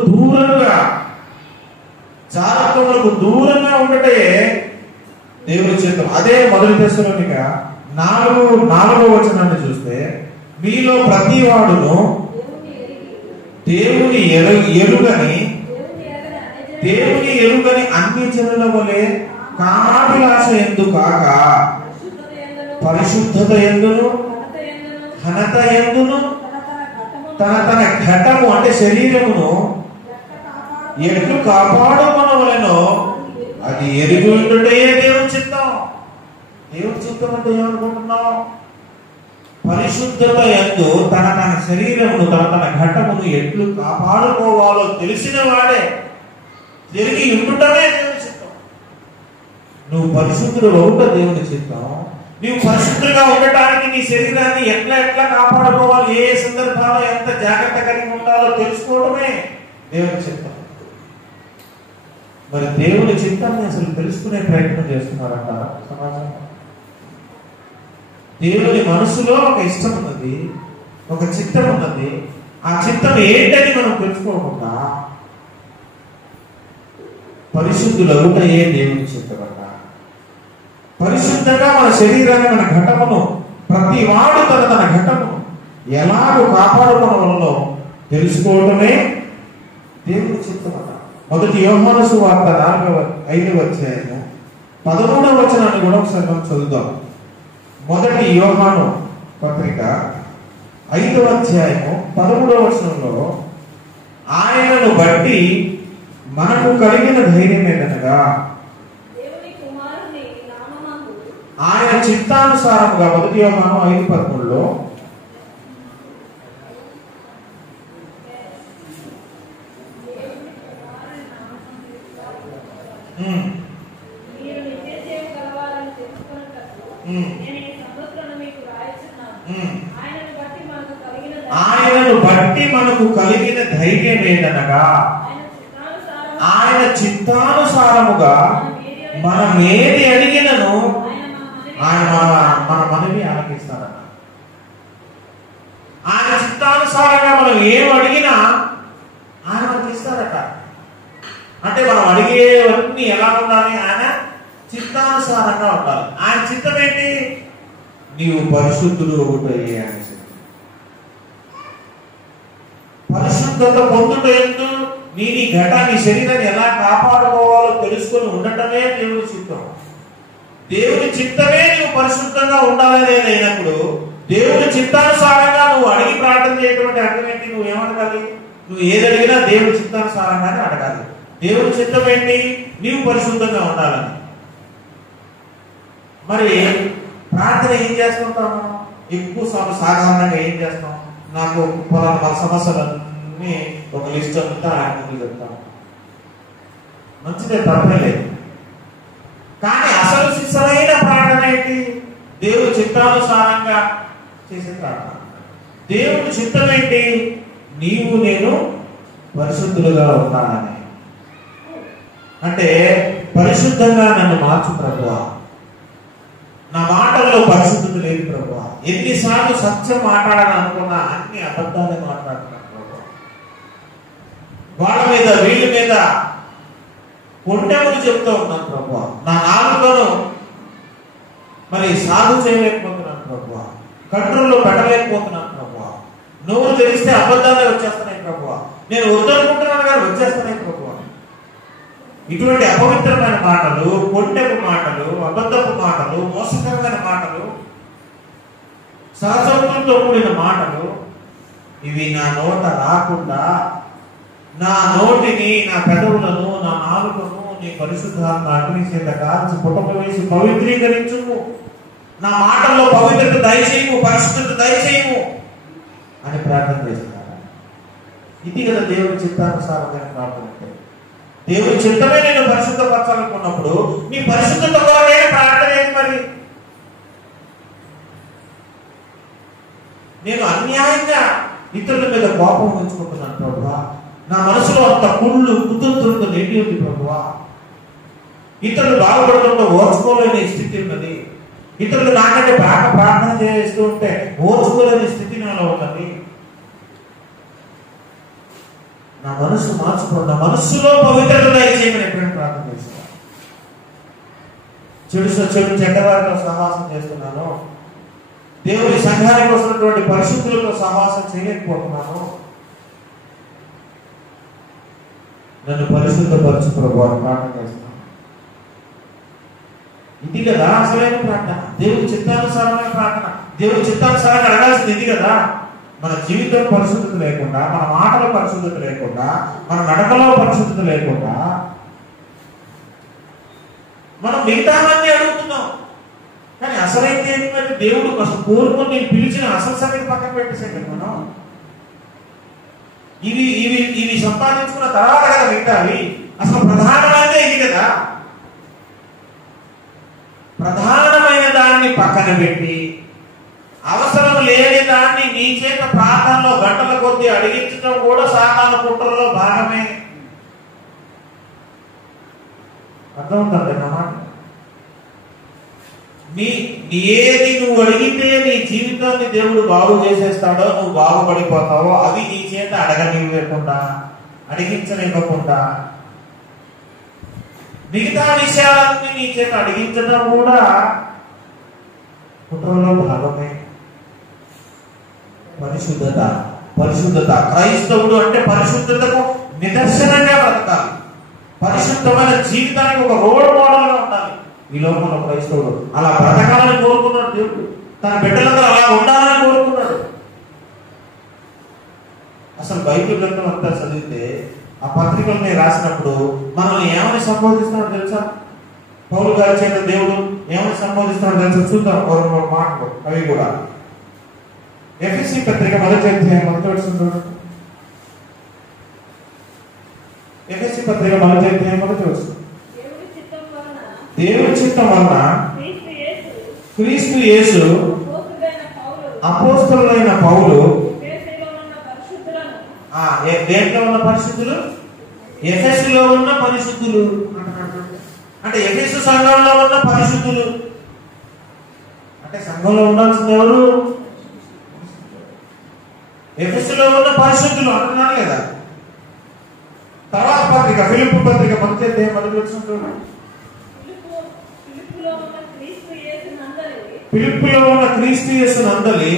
దూరంగా ఉండటే దేవుని చిత్తం. అదే మొదటి తెస్సలోనిక 4:4 వచనాన్ని చూస్తే మీలో ప్రతి వాడును దేవుని ఎరుగని అన్ని జనుల వలె కామాభిలాష ఎందు కాక పరిశుద్ధత ఎందును ఘనత ఎందును తన ఘటము అంటే శరీరమును ఎట్లు కాపాడుకొనవలెనో అది ఎరుగు ఉండుటే దేవుని చిత్తం. దేవుని చిత్తం అంటే ఏమనుకుంటున్నావు? పరిశుద్ధత యందు తన శరీరమును తన ఘటమును ఎట్లు కాపాడుకోవాలో తెలిసిన వాడే తిరిగి ఉండటమే దేవుని చిత్తం. నువ్వు పరిశుద్ధుడు అవుట దేవుని చిత్తం. నువ్వు పరిశుద్ధులుగా ఉండటానికి నీ శరీరాన్ని ఎట్లా కాపాడుకోవాలి, ఏ సందర్భాల్లో ఎంత జాగ్రత్త కలిగి ఉండాలో తెలుసుకోవడమే దేవుని చిత్తం. మరి దేవుని చిత్తాన్ని అసలు తెలుసుకునే ప్రయత్నం చేస్తున్నారంట సమాజం. దేవుని మనసులో ఒక ఇష్టం ఉన్నది, ఒక చిత్తం ఉన్నది. ఆ చిత్తం ఏంటని మనం తెలుసుకోకుండా పరిశుద్ధులవుటయే దేవుని చిత్తమట. పరిశుద్ధంగా మన శరీరాన్ని, మన ఘటమును, ప్రతి వాడు తన ఘటమును ఎలాగో కాపాడుకోవడంలో తెలుసుకోవడమే దేవుని చిత్తమట. మొదటి యోహాను సువార్త 5వ అధ్యాయము 13వ వచనాన్ని కూడా ఒకసారి మనం చదువుదాం. మొదటి యోహాను పత్రిక 5వ అధ్యాయము 13వ వచనంలో ఆయనను బట్టి మనకు కలిగిన ధైర్యం ఏంటనగా ఆయన చిత్తానుసారముగా, మొదటి యోహాను 5:13లో ఆయనను బట్టి మనకు కలిగిన ధైర్యం ఏంటనగా ఆయన చిత్తానుసారముగా మనం ఏది అడిగినను ఆయన మన మనవి ఆలకిస్తారట. ఆయన చిత్తానుసారంగా మనం ఏం అడిగినా ఆయన మనకి ఇస్తారట. అంటే మనం అడిగేవన్నీ ఎలా ఉండాలి? ఆయన చిత్తానుసారంగా ఉండాలి. ఆయన చిత్తం ఏంటి? నీవు పరిశుద్ధుడు ఒకటయ్యే ఆయన చిత్తం. పరిశుద్ధత పొందుటూ నీ ఘటాన్ని, శరీరాన్ని ఎలా కాపాడుకోవాలో తెలుసుకొని ఉండటమే దేవుని చిత్తం. దేవుని చిత్తమే నువ్వు పరిశుద్ధంగా ఉండాలనేది అయినప్పుడు దేవుని చిత్తానుసారంగా నువ్వు అడిగి ప్రార్థన చేయటువంటి అర్థం ఏంటి? నువ్వు ఏమడగాలి? నువ్వు ఏది అడిగినా దేవుని చిత్తానుసారంగానే అడగాలి. దేవుని చిత్తం ఏంటి? నీవు పరిశుద్ధంగా ఉండాలని. మరి ప్రార్థన ఏం చేస్తుంటాము? ఎక్కువ సాధారణంగా ఏం చేస్తాం? నాకు మన సమస్యలన్నీ ఒక లిస్ట్ అంతా ఆయన ముందు చెప్తాం. మంచిదే, తప్పలేదు. కానీ అసలు సిసలైన ప్రార్థన ఏంటి? దేవుని చిత్తానుసారంగా చేసే ప్రార్థన. దేవుని చిత్తం ఏంటి? నీవు నేను పరిశుద్ధులుగా ఉన్నానని. అంటే పరిశుద్ధంగా నన్ను మార్చు ప్రభువా, నా మాటల్లో పరిశుద్ధత లేదు ప్రభువా. ఎన్నిసార్లు సత్యం మాట్లాడాలని అనుకున్నా అన్ని అబద్ధాలే మాట్లాడుతున్నాను ప్రభువా. వాళ్ళ మీద వీళ్ళ మీద కొండెములు చెప్తూ ఉన్నాను ప్రభువా. నా నాలుకను మరి సాధు చేయలేకపోతున్నాను ప్రభువా, కంట్రోల్లో పెట్టలేకపోతున్నాను ప్రభువా. నోరు తెరిస్తే అబద్ధాలే వచ్చేస్తున్నాయి ప్రభువా. నేను వద్దనుకుంటున్నాను కానీ వచ్చేస్తున్నాయి ప్రభువా. ఇటువంటి అపవిత్రమైన మాటలు, కొండెపు మాటలు, అబద్ధపు మాటలు, మోసకరమైన మాటలు, సహజత్వంతో కూడిన మాటలు, ఇవి నా నోట రాకుండా నా నోటిని, నా పెదవులను, నా నాలుకను నీ పరిశుద్ధాత్మ అగ్ని చేత కాల్చి పుటక వేసి పవిత్రీకరించుము. నా మాటల్లో పవిత్రత దయచేయము, పరిశుద్ధత దయచేయము అని ప్రార్థన చేస్తున్నారు. ఇది కదా దేవుని చిత్తానుసారమైన ప్రార్థన అంటే. దేవుని చిత్తమే నేను పరిశుద్ధపరచాలనుకున్నప్పుడు నీ పరిశుద్ధత కొరకైన ప్రార్థన ఏంటి మరి? నేను అన్యాయంగా ఇతరుల మీద కోపం ఉంచుకుంటున్నాను ప్రభువా, నా మనసులో అంత కుతంత్రంతో నిండి ఉంది ప్రభువా, ఇతరులు బాగుపడుతుంటే ఓర్చుకోలేని స్థితి ఉన్నది, ఇతరులు నాకంటే బాగా ప్రార్థన చేస్తూ ఉంటే ఓర్చుకోలేని స్థితి నాలో ఉన్నది. నా మనసు మార్చుకోండి, నా మనస్సులో పవిత్రత దయచేయమని ఎప్పుడైనా ప్రార్థన చేస్తాను. చెడ్డవారితో సహవాసం చేస్తున్నాను, దేవుని సంఘానికి వస్తున్నటువంటి పరిశుద్ధులతో సహవాసం చేయలేకపోతున్నాను, నన్ను పరిశుద్ధపరచు ప్రభువా అని ప్రార్థన చేస్తున్నాను. ఇది కదా అసలైన ప్రార్థన, దేవుని చిత్తానుసారమైన ప్రార్థన. దేవుని చిత్తానుసారంగా అడగాల్సింది ఇది కదా. మన జీవితం పరిశుద్ధత లేకుండా, మన మాటలో పరిశుద్ధత లేకుండా, మన నడకలో పరిశుద్ధత లేకుండా మనం మిగతావన్నీ అడుగుతున్నాం. కానీ అసలైతే ఏంటంటే దేవుడు అసలు కోరుకొని నేను పిలిచిన అసలు సంగతి పక్కన పెట్టేసాడు. మనం ఇవి ఇవి ఇవి సంపాదించుకున్న తర్వాత కదా మిగతావి. అసలు ప్రధానమైనదే ఇది కదా. ప్రధానమైన దాన్ని పక్కన పెట్టి అవసరం లేని దాన్ని నీ చేత ప్రార్థనలో గంటల కొద్దీ అడిగించడం కూడా సాతాను కుట్రలో భాగమే. అర్థమవుతుంది అన్నమాట. ఏది నువ్వు అడిగితే నీ జీవితాన్ని దేవుడు బాగు చేసేస్తాడో, నువ్వు బాగుపడిపోతావో అవి నీ చేత అడగనివ్వకుండా, అడిగించనివ్వకుండా, మిగతా విషయాలన్నీ నీ చేత అడిగించడం కూడా కుట్రలో భాగమే. పరిశుద్ధత, పరిశుద్ధత. క్రైస్తవుడు అంటే పరిశుద్ధతకు నిదర్శనంగా బ్రతకాలి, పరిశుద్ధమైన జీవితానికి ఒక రోల్ మోడల్ గా ఉండాలి. ఈ లోకంలో క్రైస్తవుడు అలా బ్రతకాలని కోరుకున్నాడు దేవుడు, తన బిడ్డలందరూ అలా ఉండాలని కోరుకున్నాడు. అసలు బైబిల్ గ్రంథం అంతా చదివితే ఆ పత్రికల్ని రాసినప్పుడు మనల్ని ఏమని సంబోధిస్తున్నాడు తెలుసా? పౌలు గారి చేత దేవుడు ఏమని సంబోధిస్తున్నాడు తెలుసా? చూద్దాం ఒక మాటలు అవి కూడా. ఎఫెసీ పత్రిక 1వ అధ్యాయం 1వ వచనం చూడండి. ఎఫెసీ పత్రిక 1వ అధ్యాయం 1వ వచనం. దేవుని చిత్తం వలన క్రీస్తు యేసు అపోస్తలులైన పౌలు దేంట్లో ఉన్న పరిశుద్ధులు? ఎఫెసులో ఉన్న పరిశుద్ధులు అంటే ఎఫెసు సంఘంలో ఉన్న పరిశుద్ధులు అంటే సంఘంలో ఉండాల్సింది ఎవరు? ఎఫెసులో ఉన్న పరిశుద్ధులు అంటున్నాను కదా. తర్వాత పత్రిక ఫిలిప్పు పత్రిక 1వ అధ్యాయం 1వ వచనం. ఫిలిప్పులో ఉన్న క్రీస్తు యేసు నందలి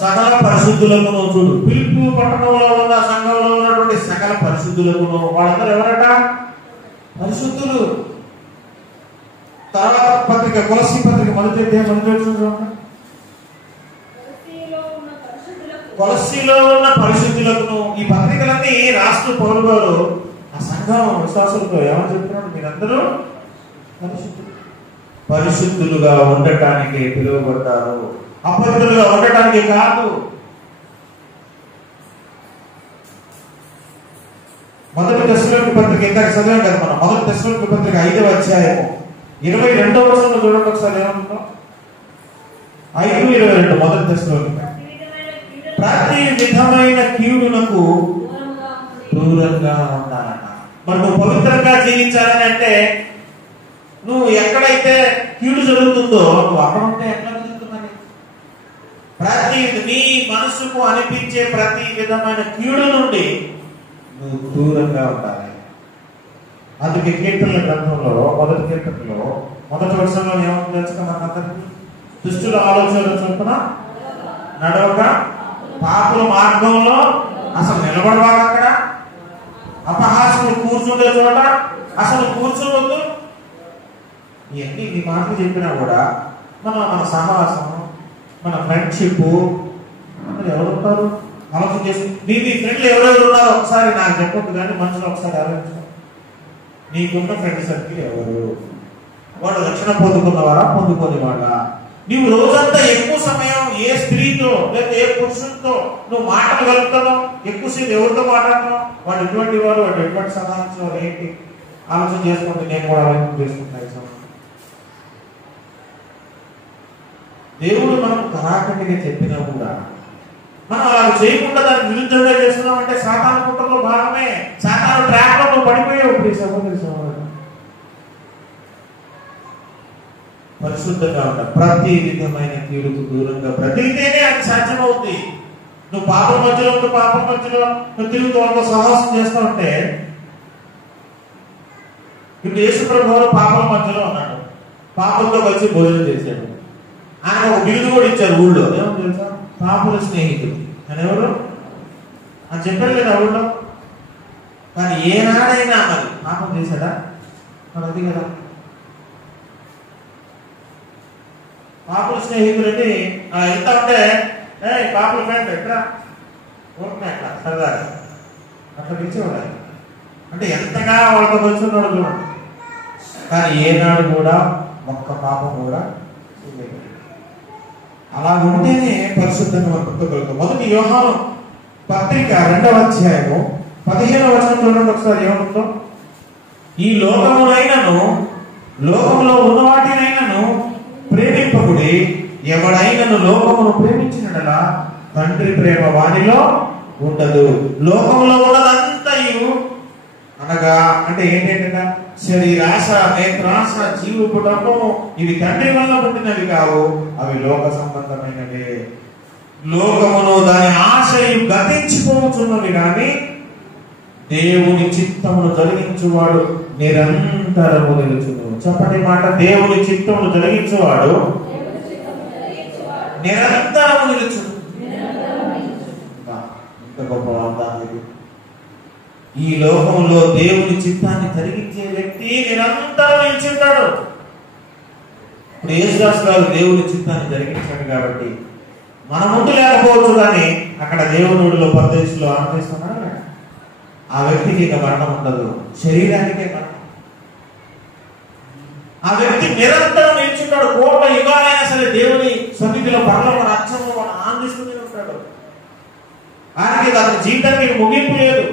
సకల పరిశుద్ధులకు చూడు. ఫిలిప్పు పట్టణంలో ఉన్న సంఘంలో ఉన్నటువంటి సకల పరిశుద్ధులకు వాళ్ళందరూ ఎవరట? పరిశుద్ధులు. తర్వాత పత్రిక కొలస్సీ పత్రిక 1వ అధ్యాయం 1వ వచనం. కొలస్సీలో ఉన్న పరిశుద్ధులకు. ఈ పత్రికలన్నీ రాస్తూ పౌలు గారు ఆ సంఘం విశ్వాసులతో ఏమని చెప్తున్నాడు? మీరందరూ పరిశుద్ధులుగా ఉండటానికి పిలువబడ్డారు, అపవిత్రులుగా ఉండటానికి కాదు. మొదటి తెస్సలోనికీ పత్రిక ఇందాక చదివాం కదా మనం. మొదటి తెస్సలోనికీ పత్రిక 5వ అధ్యాయం 22వ వచనంలో చూడండి ఒకసారి ఏమంటున్నాం. 5:22 మొదటి తెస్సలోనికీ. ప్రతి విధమైన కీడునకు దూరంగా ఉండాలట. మరి నువ్వు పవిత్రంగా జీవించాలని అంటే నువ్వు ఎక్కడైతే కీడు జరుగుతుందో నువ్వు అక్కడ ఉంటే ఎట్లా జరుగుతుందని? ప్రతి నీ మనసుకు అనిపించే ప్రతి విధమైన కీడు నుండి నువ్వు దూరంగా ఉండాలి. అందుకే కీర్తనల గ్రంథంలో మొదటి కీర్తనలో 1వ వచనంలో ఏమవుతుంది తెలుసుకున్నాను? దుష్టుల ఆలోచనల చొప్పున నడవక పాపుల మార్గంలో అసలు నిలబడవాలి, అక్కడ అపహాసములు కూర్చుండే చోట అసలు కూర్చోవద్దు. ఇవన్నీ ఈ మాటలు చెప్పినా కూడా మన సహవాసం, మన ఫ్రెండ్షిప్ ఎవరుంటారు ఆలోచన చేసి మీ ఫ్రెండ్లు ఎవరెవరు ఉన్నారో ఒకసారి నాకు చెప్పొద్దు, కానీ మనుషులు ఒకసారి ఆలోచించు. నీకున్న ఫ్రెండ్ సర్కిల్ ఎవరు? వాడు రక్షణ పొందుకున్నవారా, పొందుకొని వాళ్ళ? నీవు రోజంతా ఎక్కువ సమయం ఏ స్త్రీతో లేదా ఏ పురుషులతో నువ్వు మాటలు కలుపుతున్నావు, ఎక్కువసేపు ఎవరితో మాట్లాడుతున్నావు, వాడు ఎటువంటి వాడు, వాడు ఎటువంటి సమాచారం ఏంటి ఆలోచన చేసుకుంటే నేను కూడా ఆలోచన చేసుకుంటాను. దేవుడు మనం కరాఖండిగా చెప్పినా కూడా మనం అలా చేయకుండా దాన్ని విరుద్ధంగా చేస్తున్నాం అంటే సాతాను కుట్రలో భాగమే. సాతాను ట్రాక్ లో నువ్వు పడిపోయావు. పరిశుద్ధంగా ఉంటా, ప్రతి విధమైన కీడుకు దూరంగా బ్రతికితేనే అది సాధ్యమవుతుంది. నువ్వు పాపం మధ్యలో నువ్వు తిరుగుతూ వాళ్ళతో సహవాసం చేస్తూ ఉంటే, ఇప్పుడు యేసుప్రభు వారు పాపల మధ్యలో ఉన్నాడు, పాపంతో కలిసి భోజనం చేశాడు. ఆయన ఒక బిరుదు కూడా ఇచ్చారు ఊళ్ళో, ఏమో తెలుసా, పాపుల స్నేహితుడు అని. ఎవరు అని చెప్పారు లేదా ఊళ్ళో? కానీ ఏనాడైనా మరి పాపం చేశాడా? మరి అది కదా పాపుల స్నేహితుడు అంటే ఎంత ఉంటే పాపుల ఫ్రెండ్ ఎట్లా ఓకే అట్లా సరదాగా అట్లా పిలిచేవాడు. అంటే ఎంతగా వాళ్ళతో కలిసిన్నాడు చూడండి. కానీ ఏనాడు కూడా ఒక్క పాపం కూడా అలా ఉంటేనే పరిశుద్ధంగా మనం పుట్టగలుగుతాం. మొదటి యోహాను పత్రిక 2వ అధ్యాయము 15వ వచనం చూడండి ఒకసారి. ఏమంటుందో, ఈ లోకమునైనను లోకములో ఉన్న వాటినైనను ప్రేమింపకుడి, ఎవడైనను లోకమును ప్రేమించినట్లా తండ్రి ప్రేమ వానిలో ఉండదు. లోకంలో ఉన్నదంతయు అనగా అంటే ఏంటంటే శరీరాశ, నేత్రాశ, జీవపు డబ్బము ఇవి తండ్రి వల్ల పుట్టినవి కావు, అవి లోక సంబంధమైనవే. లోకమును దాని ఆశయు గతించిపోతున్నవి కానీ దేవుని చిత్తమును జరిగించువాడు నిరంతరము నిలుచును. చెప్పండి మాట, దేవుని చిత్తమును జరిగించువాడు నిరంతరము నిలుచును. ఇంత గొప్ప వాగ్దానం. ఈ లోకంలో దేవుని చిత్తాన్ని జరిగించే వ్యక్తి నిరంతరం నిలిచింటాడు. ఇప్పుడు యేసుదాసు గారు దేవుని చిత్తాన్ని జరిగించాడు కాబట్టి మన ముందు లేకపోవచ్చు, కానీ అక్కడ దేవునుడిలో పరదేశంలో ఆనందిస్తున్నాడు. ఆ వ్యక్తికి ఇక మరణం ఉండదు, శరీరానికే మరణం. ఆ వ్యక్తి నిరంతరం నిల్చుంటాడు. కోట్ల యుగాలైనా సరే దేవుని సన్నిధిలో పరలోక రాజ్యంలో వాడు ఆనందిస్తూనే ఉంటాడు. ఆయనకి అతని జీవితానికి ముగింపు లేదు.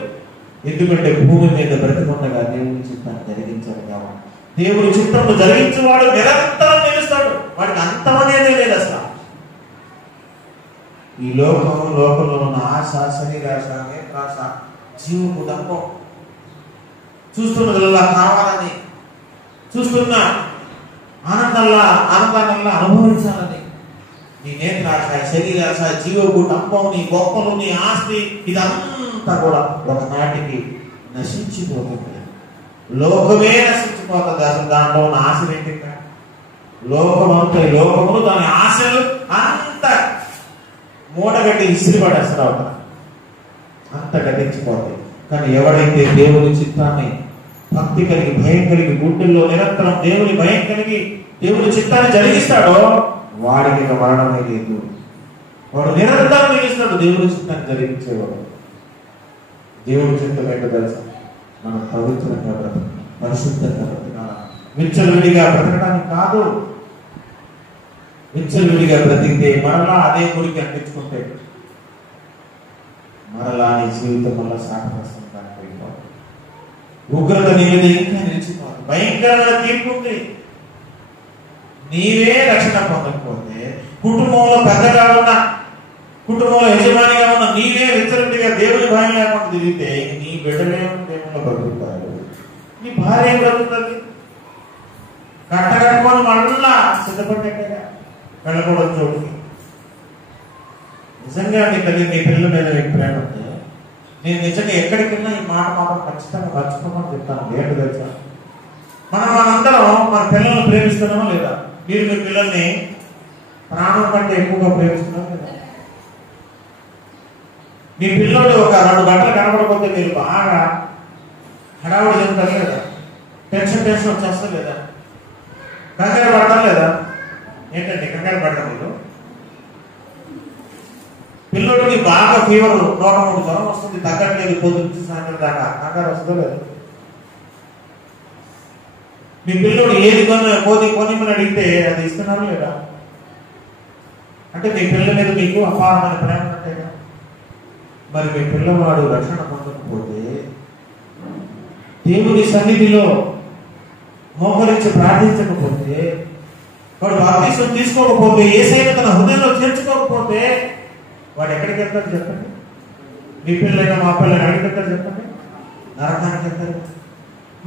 ఎందుకంటే భూమి మీద బ్రతికుండగా దేవుని చిత్తాన్ని జరిగించాడు కాబట్టి. దేవుని చిత్తంలో జరిగించేవాడు నిరంతరం నిలుస్తాడు, వాడికి అంతమనేదే లేదు అసలు. ఈ లోకంలో ఉన్న ఆశ, శరీరాశ, నేత్రాశ, జీవపు డంపం, చూస్తున్నదల్లా కావాలని, చూస్తున్న ఆనందంలా అనుభవించాలని, నీ నేత్రాశ, శరీరాశ, జీవపు డంపం, నీ గొప్పలు, నీ ఆస్తి, ఇదంతా కూడా ఒకనాటికి నశించిపోతుంది. లోకమే నశించిపోతుంది. అసలు దాంట్లో ఉన్న ఆశలు ఏంటి? లోకమును దాని ఆశలు అంత మూటగట్టి ఇసిరిపడేస్తారు, అంత గతించిపోతాయి. కానీ ఎవడైతే దేవుని చిత్తాన్ని భక్తి కలిగి, భయం కలిగి, గుండెల్లో నిరంతరం దేవుని భయం కలిగి దేవుని చిత్తాన్ని జరిగిస్తాడో వాడికి ఇక మరణమే లేదు. వాడు నిరంతరం జరిగిస్తాడు దేవుని చిత్తాన్ని జరిగించేవాడు. దేవుని చిత్తం ఏంటో తెలుసా? మనం పవిత్రంగా బ్రతకాలి, పరిశుద్ధంగా బ్రతకాలి. విచ్చలవిడిగా బ్రతకడానికి కాదు. విచ్చలవిడిగా బ్రతికితే మరలా అదే గురికి అంటించుకుంటే మరలా నీ జీవితం వల్ల శాపగ్రస్తం కాకపోయిపోదు. ఉగ్రత నీ మీద ఇంకా నిలిచిపోదు. భయంకరమైన తీర్పు ఉంది. నీవే రక్షణ పొందకపోతే, కుటుంబంలో పెద్దగా ఉన్న, కుటుంబంలో యజమానిగా ఉన్న నీవే విచ్చలవిడిగా దేవుని భయం లేకుండా తిరిగితే నీ బిడ్డలే దేవుల్లో బ్రతుకుతారు. నీ భార్య ఏం బ్రతుకుతుంది? కట్టగట్టుకొని మళ్ళా సిద్ధపడ్డా వెళ్ళకూడదు చోటుకి. నిజంగా నీ తల్లి, నీ పిల్లల మీద ప్రేమ ఉంటే నేను నిజంగా ఎక్కడికైనా ఈ మాట మాత్రం ఖచ్చితంగా మర్చిపోమని చెప్తాను. ఏంటో తెలుసా? మనందరం మన పిల్లల్ని ప్రేమిస్తున్నామా లేదా? మీరు మీ పిల్లల్ని ప్రాణం కంటే ఎక్కువగా ప్రేమిస్తున్నామా లేదా? మీ పిల్లోడు ఒక 2 గంటలు కనబడకపోతే మీరు బాగా హడావుడి చెప్తారు లేదా? టెన్షన్ వచ్చేస్తా లేదా? కంగారు పడతాం లేదా? ఏంటంటే కంగారు పడతాం మీరు? పిల్లోడికి బాగా ఫీవర్, 103 జ్వరం వస్తుంది, తగ్గట్లేదు, పొద్దున్న సాయంత్రం దాకా కంగారు వస్తుందో లేదు? మీ పిల్లోడు ఏది కొనిమని అడిగితే అది ఇస్తున్నారా లేదా? అంటే మీ పిల్లల మీద మీకు అపారమైన ప్రేమ ఉంటేగా. మరి మీ పిల్లవాడు రక్షణ పొందకపోతే, దేవుని సన్నిధిలో మోకరించి ప్రార్థించకపోతే, వాడు బాప్తిసం తీసుకోకపోతే, యేసయ్యను తన హృదయంలో చేర్చుకోకపోతే వాడు ఎక్కడికి వెళ్తాడు చెప్పండి? మీ పిల్లలైనా మా పిల్లలు ఎక్కడికి వెళ్తారు చెప్పండి? నరకానికి వెళ్తారు.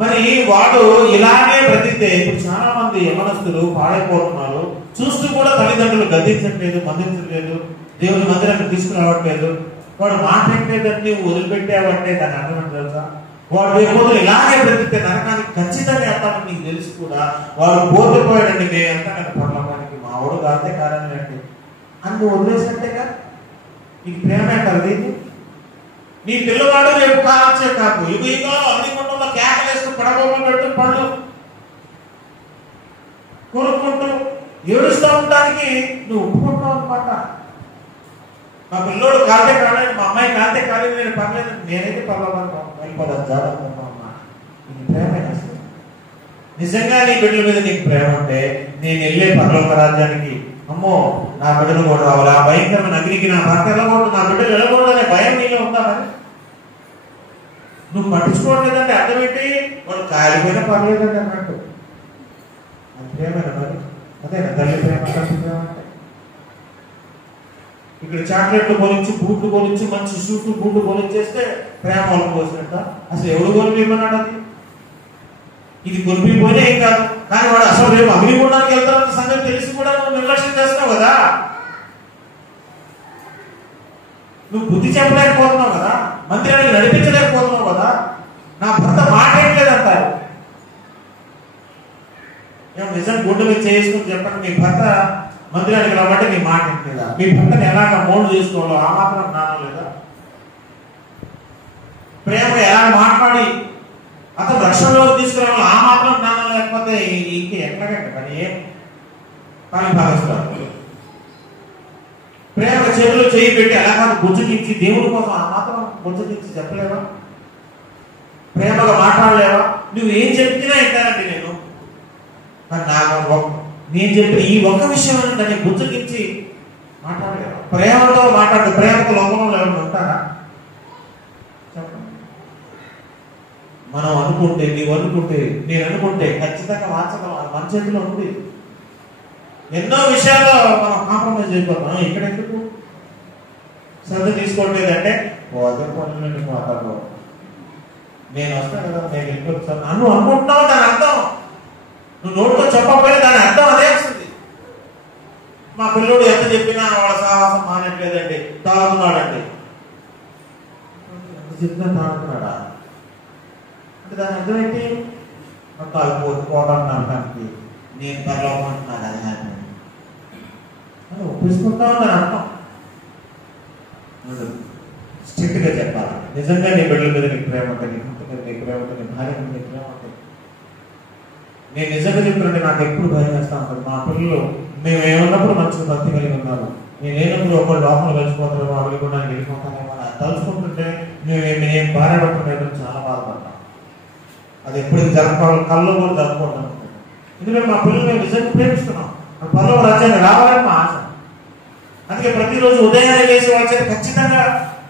మరి వాడు ఇలాగే బ్రతికితే, ఇప్పుడు చాలా మంది యవనస్తులు పాడైపోతున్నారు. చూస్తూ కూడా తల్లిదండ్రులు గద్దించట్లేదు, మందించట్లేదు, దేవుని మందిరానికి తీసుకురావట్లేదు. వాడు మాట్లాడలేదని నువ్వు వదిలిపెట్టావంటే దాని అర్థం తెలుసా? వాడు రేపు ఇలాగే బ్రతికితే నరకానికి ఖచ్చితంగా వెళ్తామని నీకు తెలుసు కూడా వాడు పోతపోయాడండి, మేము ఎంత పర్లోకానికి మా వాడు కాదే కారణండి అని నువ్వు వదిలేసినట్టేగా. నీకు ప్రేమ కలిగింది. నీ పిల్లవాడు రేపు కాల్చే కాకు యుగ అగ్నిగుండంలో కేకలేస్తూ పడబోమని పెట్టు పళ్ళు కొనుక్కుంటూ ఏడుస్తూ ఉండడానికి నువ్వు ఒప్పుకుంటావు అనమాట. మా పిల్లోడు కాదే కాలేదు, మా అమ్మాయి కాదే కాలేదు, నేను పర్లేదు, నేనైతే పర్వాలేదు వెళ్ళిపోదాను జాగ్రత్త అమ్మా. నీకు ప్రేమ అసలు నిజంగా నీ బిడ్డల మీద నీకు ప్రేమ ఉంటే, నేను వెళ్ళే పరలోక రాజ్యానికి అమ్మో నా బిడ్డలు కూడా రావాలి, ఆ భయంకరమైన అగ్నికి నా భర్త వెళ్ళకూడదు, నా బిడ్డలు వెళ్ళకూడదు అనే భయం నీలో ఉందా? మరి నువ్వు పట్టించుకోవట్లేదంటే అర్థం ఏంటి? వాడు కాలిపోయినా పర్లేదండి అన్నట్టు. అది ప్రేమేనా మరి? అదేనా తల్లి ప్రేమ, తండ్రి ప్రేమ అంటే? ఇక్కడ చాక్లెట్లు కొనిచ్చి, బూట్లు కొనిచ్చి, మంచి షూట్లు బూట్లు కొనిచ్చేస్తే ప్రేమ వాళ్ళకి పోసినట్ట? అసలు ఎవడు కొనిపిమన్నాడు? అది ఇది కొనిపిపోయినా ఏం కాదు, కానీ వాడు అసలు రేపు అగ్నిగుండానికి వెళ్తారన్న సంగతి తెలిసి కూడా నువ్వు నిర్లక్ష్యం చేస్తున్నావు కదా. నువ్వు బుద్ధి చెప్పలేకపోతున్నావు కదా, మందిరాన్ని నడిపించలేకపోతున్నావు కదా. నా భర్త మాట్లాడలేదు అంటారు. నిజం గుండె మీద చేసుకుని చెప్పండి, మీ భర్త మందిరానికి రాబట్టి నీ మాట లేదా? మీ భర్తను ఎలాగ మోల్డ్ చేసుకోవాలో ఆ మాత్రం జ్ఞానం లేదా? ప్రేమ ఎలా మాట్లాడి అతను రక్షణలోకి తీసుకురావాలో ఆ మాత్రం జ్ఞానం లేకపోతే ఇంక ఎక్కడికంటే కానీ ఏం పని భావిస్తారు. ప్రేమ చెవులు చేయి పెట్టి ఎలాగ బుజ్జగించి దేవుడి కోసం ఆ మాత్రం బుజ్జగించి చెప్పలేవా? ప్రేమగా మాట్లాడలేవా? నువ్వు ఏం చెప్తున్నా ఏంటానండి నేను, నాకు నేను చెప్పిన ఈ ఒక్క విషయం దాన్ని బుజ్జగించి మాట్లాడలేవా? ప్రేమతో మాట్లాడు. ప్రేమకు లోకంలో ఎవరు ఉంటారా చెప్పండి? మనం అనుకుంటే, నీవు అనుకుంటే, నేను అనుకుంటే ఖచ్చితంగా మార్చగలం. మన చేతిలో ఉంది. ఎన్నో విషయాల్లో మనం కాంప్రమైజ్ అయిపోతాం. ఇక్కడ ఎందుకు శ్రద్ధ తీసుకోవట్లేదంటే అదే పనులు మాట్లాడదు, నేను వస్తాను కదా, నేను వెళ్ళిపోతాను నువ్వు అనుకుంటున్నావు. దాని అర్థం నువ్వు నోటితో చెప్పకపోయినా దాని అర్థం అదే వస్తుంది. మా పిల్లోడు ఎంత చెప్పినా వాళ్ళ సాహసం మానట్లేదండి, తాగుతున్నాడండి. ఎంత చెప్పినా తాగుతున్నాడా అంటే దాని అర్థం ఏంటి? తాగిపోతున్నానికి నేను పర్లోమంటున్నాను అది హ్యాపీ అని ఒప్పించుకుంటావు దాని అర్థం. స్ట్రిక్ట్ గా చెప్పాలి. నిజంగా నీ బిడ్డల మీద నీకు ప్రేమ ఉంటుంది, నీ భర్త మీద నీకు ప్రేమ ఉంటుంది, నీ భార్య మీద నీకు ప్రేమ ఉంటుంది. నేను నిజంగా చెప్తుంటే నాకు ఎప్పుడు భయం వేస్తా ఉంటుంది. మా పిల్లలు మేము ఏమన్నప్పుడు మంచిగా భక్తి కలిగి ఉన్నాము, నేను లేనప్పుడు ఒకళ్ళు లోపల కలిసిపోతారేమో, అడుగుకోవడానికి వెళ్ళిపోతానేమో అని తలుచుకుంటుంటే నేను భార్యపడుతుంటే చాలా బాధపడతాను. అది ఎప్పుడు జరపాలి, కళ్ళు కూడా జరుపుకుంటాను. ఎందుకంటే మా పిల్లలు మేము నిజంగా ప్రేమిస్తున్నాం. పర్లోక రాజ్యాన్ని రావాలని మా ఆశ. అందుకే ప్రతిరోజు ఉదయాన్నే లేచి వాళ్ళ చేత ఖచ్చితంగా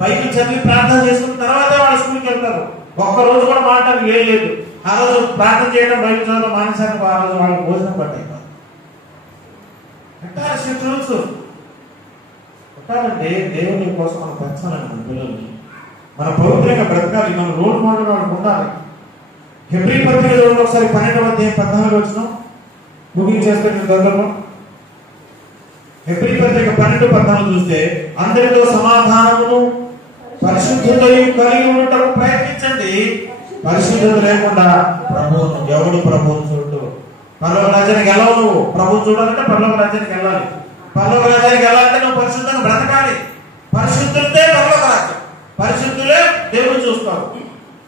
బైబిల్ చదివి ప్రార్థన చేసుకున్న తర్వాతే వాళ్ళు స్కూల్కి వెళ్తారు. ఒక్కరోజు కూడా మాట్లాడి లేదు. ఆ రోజు ప్రార్థన చేయడం, బైబిల్ చదవడం మానేశానికి ఆ రోజు వాళ్ళకి భోజనం పట్టాయి. పెట్టాలంటే దేవుని కోసం మనం పెంచాలండి మన పిల్లల్ని. మన పవిత్రంగా బ్రతకాలి, మన రోల్ మోడల్ వాళ్ళకి ఉండాలి. హెబ్రీ పత్రిక ఒకసారి 12వ అధ్యాయం 14 వచనం ముగించేస్తే గందరలో. హెబ్రీ పత్రిక 12:14 చూస్తే, అందరితో సమాధానమును పరిశుద్ధతయు కలిగి ఉండటం ప్రయత్నించండి. పరిశుద్ధత లేకుండా ప్రభువును ఎవడు ప్రభువును చూడు. పరలోక రాజ్యానికి వెళ్ళవు. నువ్వు ప్రభువు చూడాలంటే పరలోక రాజ్యానికి వెళ్ళాలి. పరలోక రాజ్యానికి వెళ్ళాలంటే నువ్వు పరిశుద్ధంగా బ్రతకాలి. పరిశుద్ధులే పరలోక రాజ్యం. పరిశుద్ధులే దేవుడు చూస్తావు.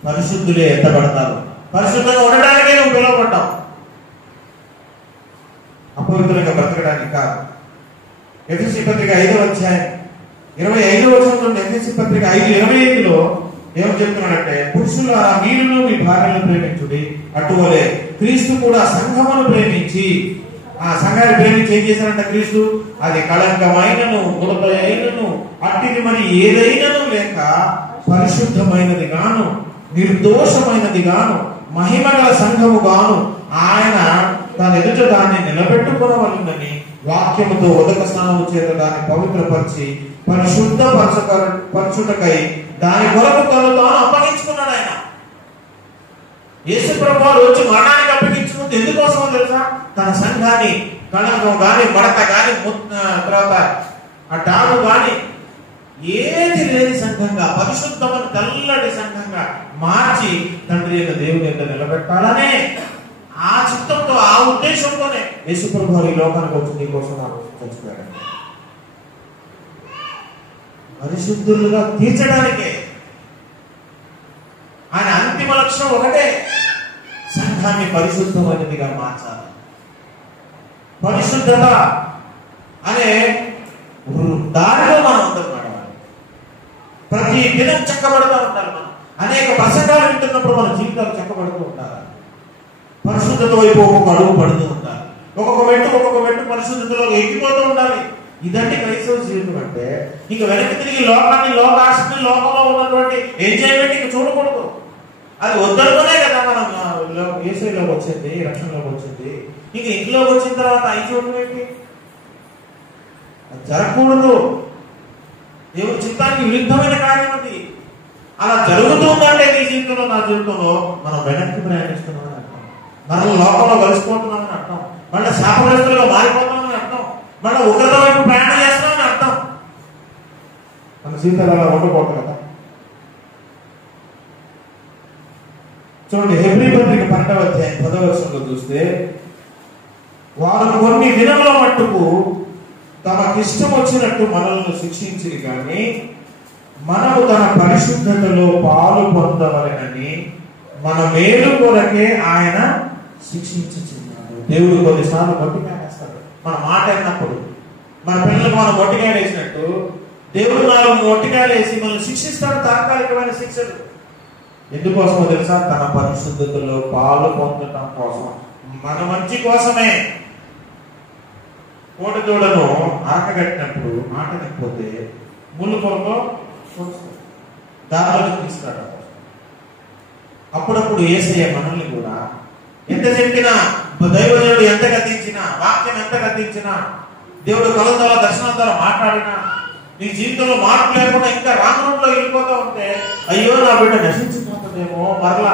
పరిశుద్ధులే ఎత్తబడతారు. పరిశుద్ధంగా ఉండడానికే నువ్వు పిలువబడ్డావు, అపవిత్రంగా బ్రతకడానికి కాదు. ఎఫెసీ పత్రిక 5వ అధ్యాయం 25వ వచనం నుండి ఎఫెసీ పత్రిక 5:25లో ఏమని చెప్తున్నాడంటే, పురుషులారా మీరును మీ భార్యలను ప్రేమించుడి, అటువలే క్రీస్తు కూడా సంఘమును ప్రేమించి ఆ సంఘాన్ని ప్రేమించి ఏం చేశారంట క్రీస్తు? అది కళంకమైనను ముడత అయినను అట్టిది మరి ఏదైనను లేక పరిశుద్ధమైనది గాను నిర్దోషమైనది గాను మహిమగల సంఘము గాను ఆయన తన ఎదుట దాన్ని నిలబెట్టుకునవలెనని వాక్యముతో ఉదక స్నానము చేత దాన్ని పవిత్రపరిచి పరిశుద్ధపరచుటకై దాని కొరకు తను తాను అప్పగించుకున్నాడు. ఆయన యేసు ప్రభువు వచ్చి మరణానికి అప్పగించుకుంది ఎందుకోసమో తెలుసా? తన సంఘాన్ని కళంకం గాని మడత గాని తర్వాత ఆ డాము గాని ఏది లేని సంఘంగా పరిశుద్ధమైన తెల్లటి సంఘంగా మార్చి తండ్రి యొక్క దేవుని యొక్క నిలబెట్టాలనే ఆ చిత్తంతో ఆ ఉద్దేశంతోనే యేసు ప్రభువు ఈ లోకానికి వచ్చి నీ కోసం చచ్చిపోయాడు. పరిశుద్ధులుగా తీర్చడానికే. ఆయన అంతిమ లక్ష్యం ఒకటే, సంఘాన్ని పరిశుద్ధమైనదిగా మార్చాలి. పరిశుద్ధత అనే దారిలో మనం అందరం నడవాలి. ప్రతి దినం చెక్కబడుతూ ఉండాలి. మనం అనేక ప్రసంగాలు వింటున్నప్పుడు మన జీవితాలు చెక్కబడుతూ ఉండాలి. పరిశుద్ధత వైపు ఒక్కొక్క అడుగు పడుతూ ఉండాలి. ఒక్కొక్క మెట్టు పరిశుద్ధతలో ఎక్కిపోతూ ఉండాలి. ఇదంటే క్రైస్తవ జీవితం అంటే. ఇక వెనక్కి తిరిగి లోకాశని లోకంలో ఉన్నటువంటి ఎంజాయ్మెంట్ ఇక చూడకూడదు. అది వద్దనుకునే కదా మనం యేసులోకి వచ్చింది, రక్షణలోకి వచ్చింది. ఇక ఇంట్లోకి వచ్చిన తర్వాత అయి చూడటం ఏంటి? అది జరగకూడదు. దేవుని చిత్తానికి విరుద్ధమైన కార్యం అది. అలా జరుగుతుందంటే నీ జీవితంలో నా జీవితంలో మనం వెనక్కి ప్రయాణిస్తున్నామని అర్థం. మనం లోకంలో కలిసిపోతున్నామని అర్థం. మళ్ళీ శాపగ్రస్తులుగా మారిపోతున్నామని అర్థం. మళ్ళీ ఉగ్రత వైపు ప్రయాణం చేస్తున్నామని అర్థం. మన జీవితాలు అలా ఉండకూడదు కదా. చూడండి, హెబ్రీ పత్రిక 12వ అధ్యాయం 10వ వచనంలో చూస్తే, వారు కొన్ని దినముల మట్టుకు తమకిష్టం వచ్చినట్టు మనల్ని శిక్షించిరి కానీ మనము తన పరిశుద్ధతలో పాలు పొందవలెనని మన మేలు కొరకే ఆయన శిక్షించుచున్నాడు. దేవుడు కొన్నిసార్లు మొట్టికాయలేస్తాడు. మన మాట అయినప్పుడు మన పిల్లలకు మనం మొట్టికాయలేసినట్టు దేవుడు నాలుగు మొట్టికాయలేసి మనల్ని శిక్షిస్తాడు. తాత్కాలికమైన శిక్షలు. ఎందుకోసమో తెలుసా? తన పరిశుద్ధతలో పాలు పొందటం కోసం, మన మంచి కోసమే. కోటదూడను అరకగట్టినప్పుడు మాట నికపోతే ముళ్ళు పొరతో దారిలోకి తీసుకురాడు. అప్పుడప్పుడు యేసయ్య మనల్ని కూడా ఎంత చెప్పినా, దైవజనుడు ఎంత గద్దించినా, వాక్యం ఎంత గద్దించినా, దేవుడు కళ ద్వారా దర్శనం ద్వారా మాట్లాడినా, నీ జీవితంలో మార్పు లేకుండా ఇంకా రాంగంలో వెళ్ళిపోతూ ఉంటే, అయ్యో నా బిడ్డ నశించిపోతుందేమో, మరలా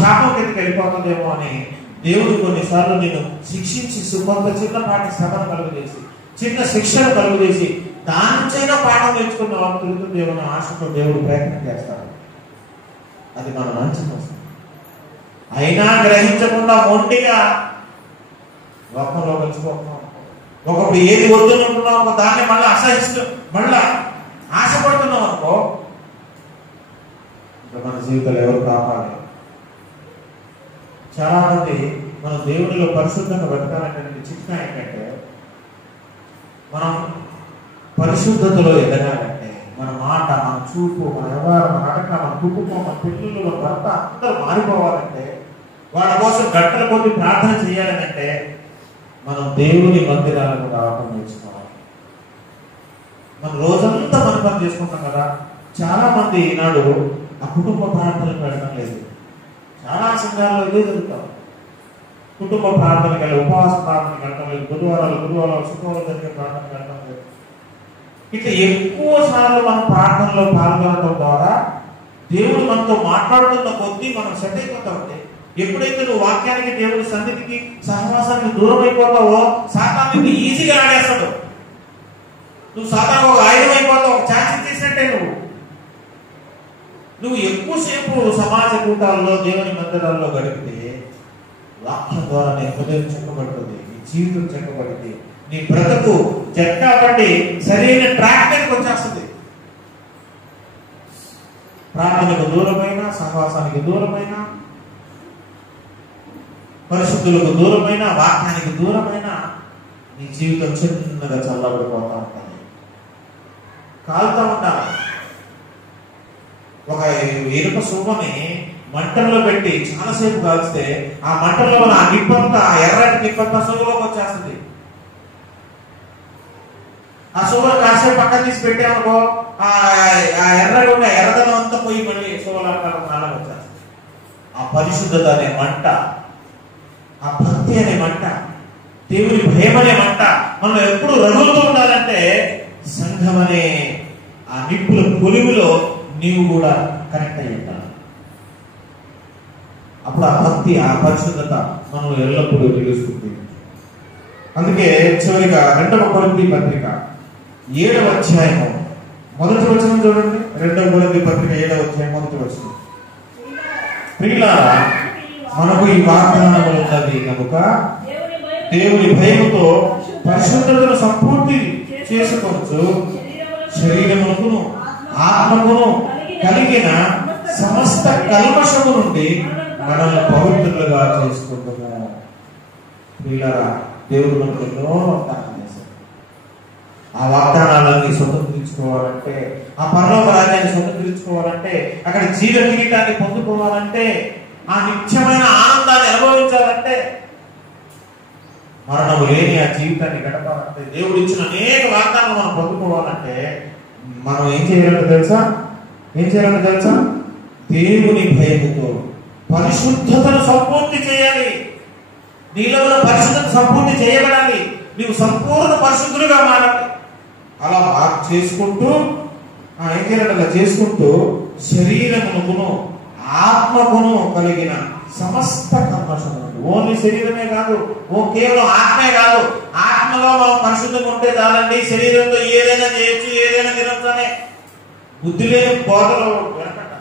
శాపం కిందకి వెళ్ళిపోతుందేమో అని దేవుడు కొన్నిసార్లు నేను శిక్షించి కొంత చిన్నపాటి శ్రమను కలుగజేసి, చిన్న శిక్షను కలుగజేసి, దాని నుంచైనా పాఠం నేర్చుకున్న వాళ్ళు తిరుగుతుందేమో ఆశతో దేవుడు ప్రయత్నం చేస్తాడు. అది మన మంచి కోసం. అయినా గ్రహించకుండా మొండిగా లోకంలో కలిసిపోతున్నాం. ఒకప్పుడు ఏది వద్దునుకున్నాం దాన్ని మళ్ళీ అసహిస్తూ మళ్ళా ఆశపడుతున్నాం అనుకో, మన జీవితాలు ఎవరు కాపాడాలి? చాలా మంది మన దేవుడిలో పరిశుద్ధంగా బతకాలంటే చిట్కా ఏంటంటే, మనం పరిశుద్ధతలో ఎదగాలంటే మన మాట, మన చూపు, మన వ్యవహారం, మన నడక, మన కుటుంబం, మన పిల్లలు, మన భర్త అందరూ మారిపోవాలంటే, వాళ్ళ కోసం గంటల కొద్ది ప్రార్థన చేయాలంటే మనం దేవుని మందిరాలకు రావటం నేర్చుకోవాలి. మనం రోజంతా మన పని చేసుకుంటాం కదా. చాలా మంది ఈనాడు ఆ కుటుంబ ప్రార్థనకు వెళ్ళడం లేదు. చాలా సంఘాల్లో ఇదే జరుగుతాం. కుటుంబ ప్రార్థనకి వెళ్ళి, ఉపవాస ప్రార్థనకి వెళ్ళడం లేదు. గురువారాలు శుక్రవారం జరిగే ప్రార్థనకి వెళ్ళడం లేదు. ఇట్లా ఎక్కువ సార్లు మనం ప్రార్థనలో పాల్గొనడం ద్వారా దేవుడు మనతో మాట్లాడుతున్న కొద్దీ మనం సెట్ అయిపోతా ఉంటే, ఎప్పుడైతే నువ్వు వాక్యానికి, దేవుడి సన్నిధికి, సహవాసానికి దూరం అయిపోతావో సాతాను ఈజీగా ఆడేస్తాడు. నువ్వు సాతాను ఒక ఆయుధం అయిపోతావు, ఒక ఛాన్స్ తీసినట్టే. నువ్వు ఎక్కువసేపు సమాజ కూటాల్లో, దేవుని మందిరాల్లో గడిపితే వాక్యం ద్వారా నీ హృదయం చెక్కబడుతుంది, నీ జీవితం చెక్కబడింది, నీ బ్రతుకు చెక్కబడి సరైన ట్రాక్ మీదకి వచ్చేస్తుంది. ప్రార్థనకు దూరమైన, సహవాసానికి దూరమైన, పరిశుద్ధులకు దూరమైన, వాక్యానికి దూరమైన నీ జీవితం చిన్నగా చల్లబడిపోతా ఉంటుంది. కాలుతా ఉండాలి. ఒక ఇనుప సువ్వని మంటల్లో పెట్టి చాలాసేపు కాల్స్తే ఆ మంటల్లో ఆ నిప్పంతా, ఆ ఎర్రటి నిప్పంతా సొగలోకి వచ్చేస్తుంది. ఆ సొగలు కాసేపు పక్కన తీసి పెట్టామనుకో, ఆ ఎర్రగా ఉండే ఎర్రదనం అంతా పోయి మళ్ళీ సొగలాకారం నాలుగు వచ్చేస్తుంది. ఆ పరిశుద్ధత అనే మంట, ఆ భక్తి అనే మంట, దేవుని భయం అనే మంట మనం ఎప్పుడు రగులుతూ ఉండాలంటే సంఘం అనే ఆ నిప్పుల కొలువులో నీవు కూడా కనెక్ట్ అయ్యి ఉంటావు. అప్పుడు ఆ భక్తి, ఆ పరిశుద్ధత మనం ఎల్లప్పుడూ తెలుస్తుంది. అందుకే చివరిగా 2వ కొరింథీ పత్రిక 7వ అధ్యాయము 1వ వచనం చూడండి. 2వ కొరింథీ పత్రిక 7వ అధ్యాయం 1వ వచనం. ప్రియులారా, మనకు ఈ వాగ్దానములు ఉన్నది కనుక దేవుని భయముతో పరిశుద్ధతను సంపూర్తి చేసుకోవచ్చు, శరీరమును ఆత్మకును కలిగిన సమస్త కల్మషము నుండి మనల్ని పవిత్రులుగా చేసుకుంటున్నాము. ప్రియులారా, దేవుడు మనకు ఎన్నో వాగ్దానాలు చేశారు. ఆ వాగ్దానాలన్నీ స్వతంత్రించుకోవాలంటే, ఆ పరలోక రాజ్యాన్ని స్వతంత్రించుకోవాలంటే, అక్కడ జీవ కిరీటాన్ని పొందుకోవాలంటే, ఆ నిత్యమైన ఆనందాన్ని అనుభవించాలంటే, మరణము లేని ఆ జీవితాన్ని గడపాలంటే, దేవుడు ఇచ్చిన అనేక వాగ్దానాలు మనం పొందుకోవాలంటే మనం ఏం చేయాలంటే తెలుసా? దేవుని భయముతో పరిశుద్ధతను సంపూర్తి చేయాలి. నీలో ఉన్న పరిశుద్ధత సంపూర్తి చేయబడాలి. నీవు సంపూర్ణ పరిశుద్ధులుగా మారాలి. అలా చేసుకుంటూ ఏం చేయాలంటే అలా చేసుకుంటూ శరీరమును ఆత్మకును కలిగిన సమస్త కల్మషము, ఓన్లీ శరీరమే కాదు, కేవలం ఆత్మే కాదు, ఆత్మలో మనం పరిశుద్ధంగా ఉంటే చాలండి, శరీరంలో ఏదైనా చేయొచ్చు, ఏదైనా తినొచ్చు అనే బుద్ధి లేని బోధలో వెనకట.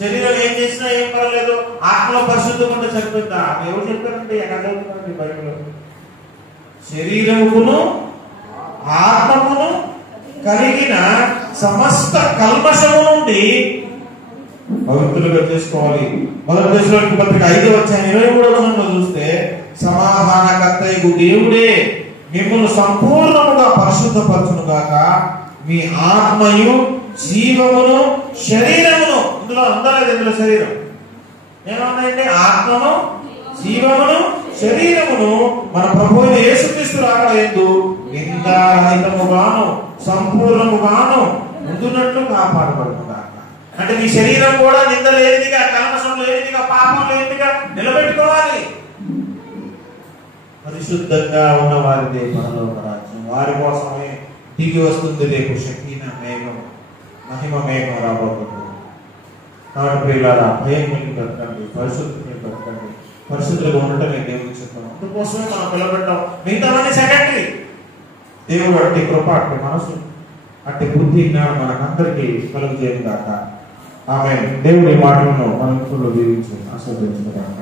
శరీరం ఏం చేసినా ఏం పర్వాలేదు, ఆత్మలో పరిశుద్ధంగా ఉంటే సరిపోతుందా? ఎవరు చెప్పారండి? ఎక్కడ చదువుతున్నారండి బైబిల్లో? శరీరమును ఆత్మకును కలిగిన సమస్త కల్మషము నుండి పవిత్రులుగా చేసుకోవాలి. 1 దశలోనికీ పత్రిక 5వ అధ్యాయం 23వ వచనంలో చూస్తే, సమాధానకర్తయగు దేవుడే మిమ్మల్ని సంపూర్ణముగా పరిశుద్ధపరచును గాక, మీ ఆత్మయు జీవమును శరీరమును, ఇందులో శరీరం ఏమన్నాయండి? ఆత్మను, జీవమును, శరీరమును మన ప్రభువైన యేసుక్రీస్తు రాకడ యందు నిందారహితముగాను సంపూర్ణముగాను ఉండునట్లు కాపాడబడుతుందా. అంటే నీ శరీరం కూడా నింద లేనిదిగా, కల్మషం లేనిదిగా, పాపం లేనిదిగా నిలబెట్టుకోవాలి. పరిశుద్ధంగా ఉన్న వారిదే పరలోక రాజ్యం. వారి కోసమే దిగి వస్తుంది రేపు షకీనా మేఘం, మహిమ మేఘం రాబోతుంది. కాబట్టి ప్రియులారా, భయం మీకు బ్రతకండి, పరిశుద్ధుని బ్రతకండి. పరిశుద్ధులుగా ఉండటమే దేవుడికి చెప్తాం. అందుకోసమే మనం పిలవబెట్టాం. మిగతావన్నీ సెకండరీ. దేవుడు అట్టి కృప, అట్టి మనసు, అట్టి బుద్ధి, జ్ఞానం మనకందరికీ కలుగు చేయను గాక. ఆమేన్. దేవుడి మాటలను మన ఇంట్లో దీవించి ఆశీర్వదించుగాక.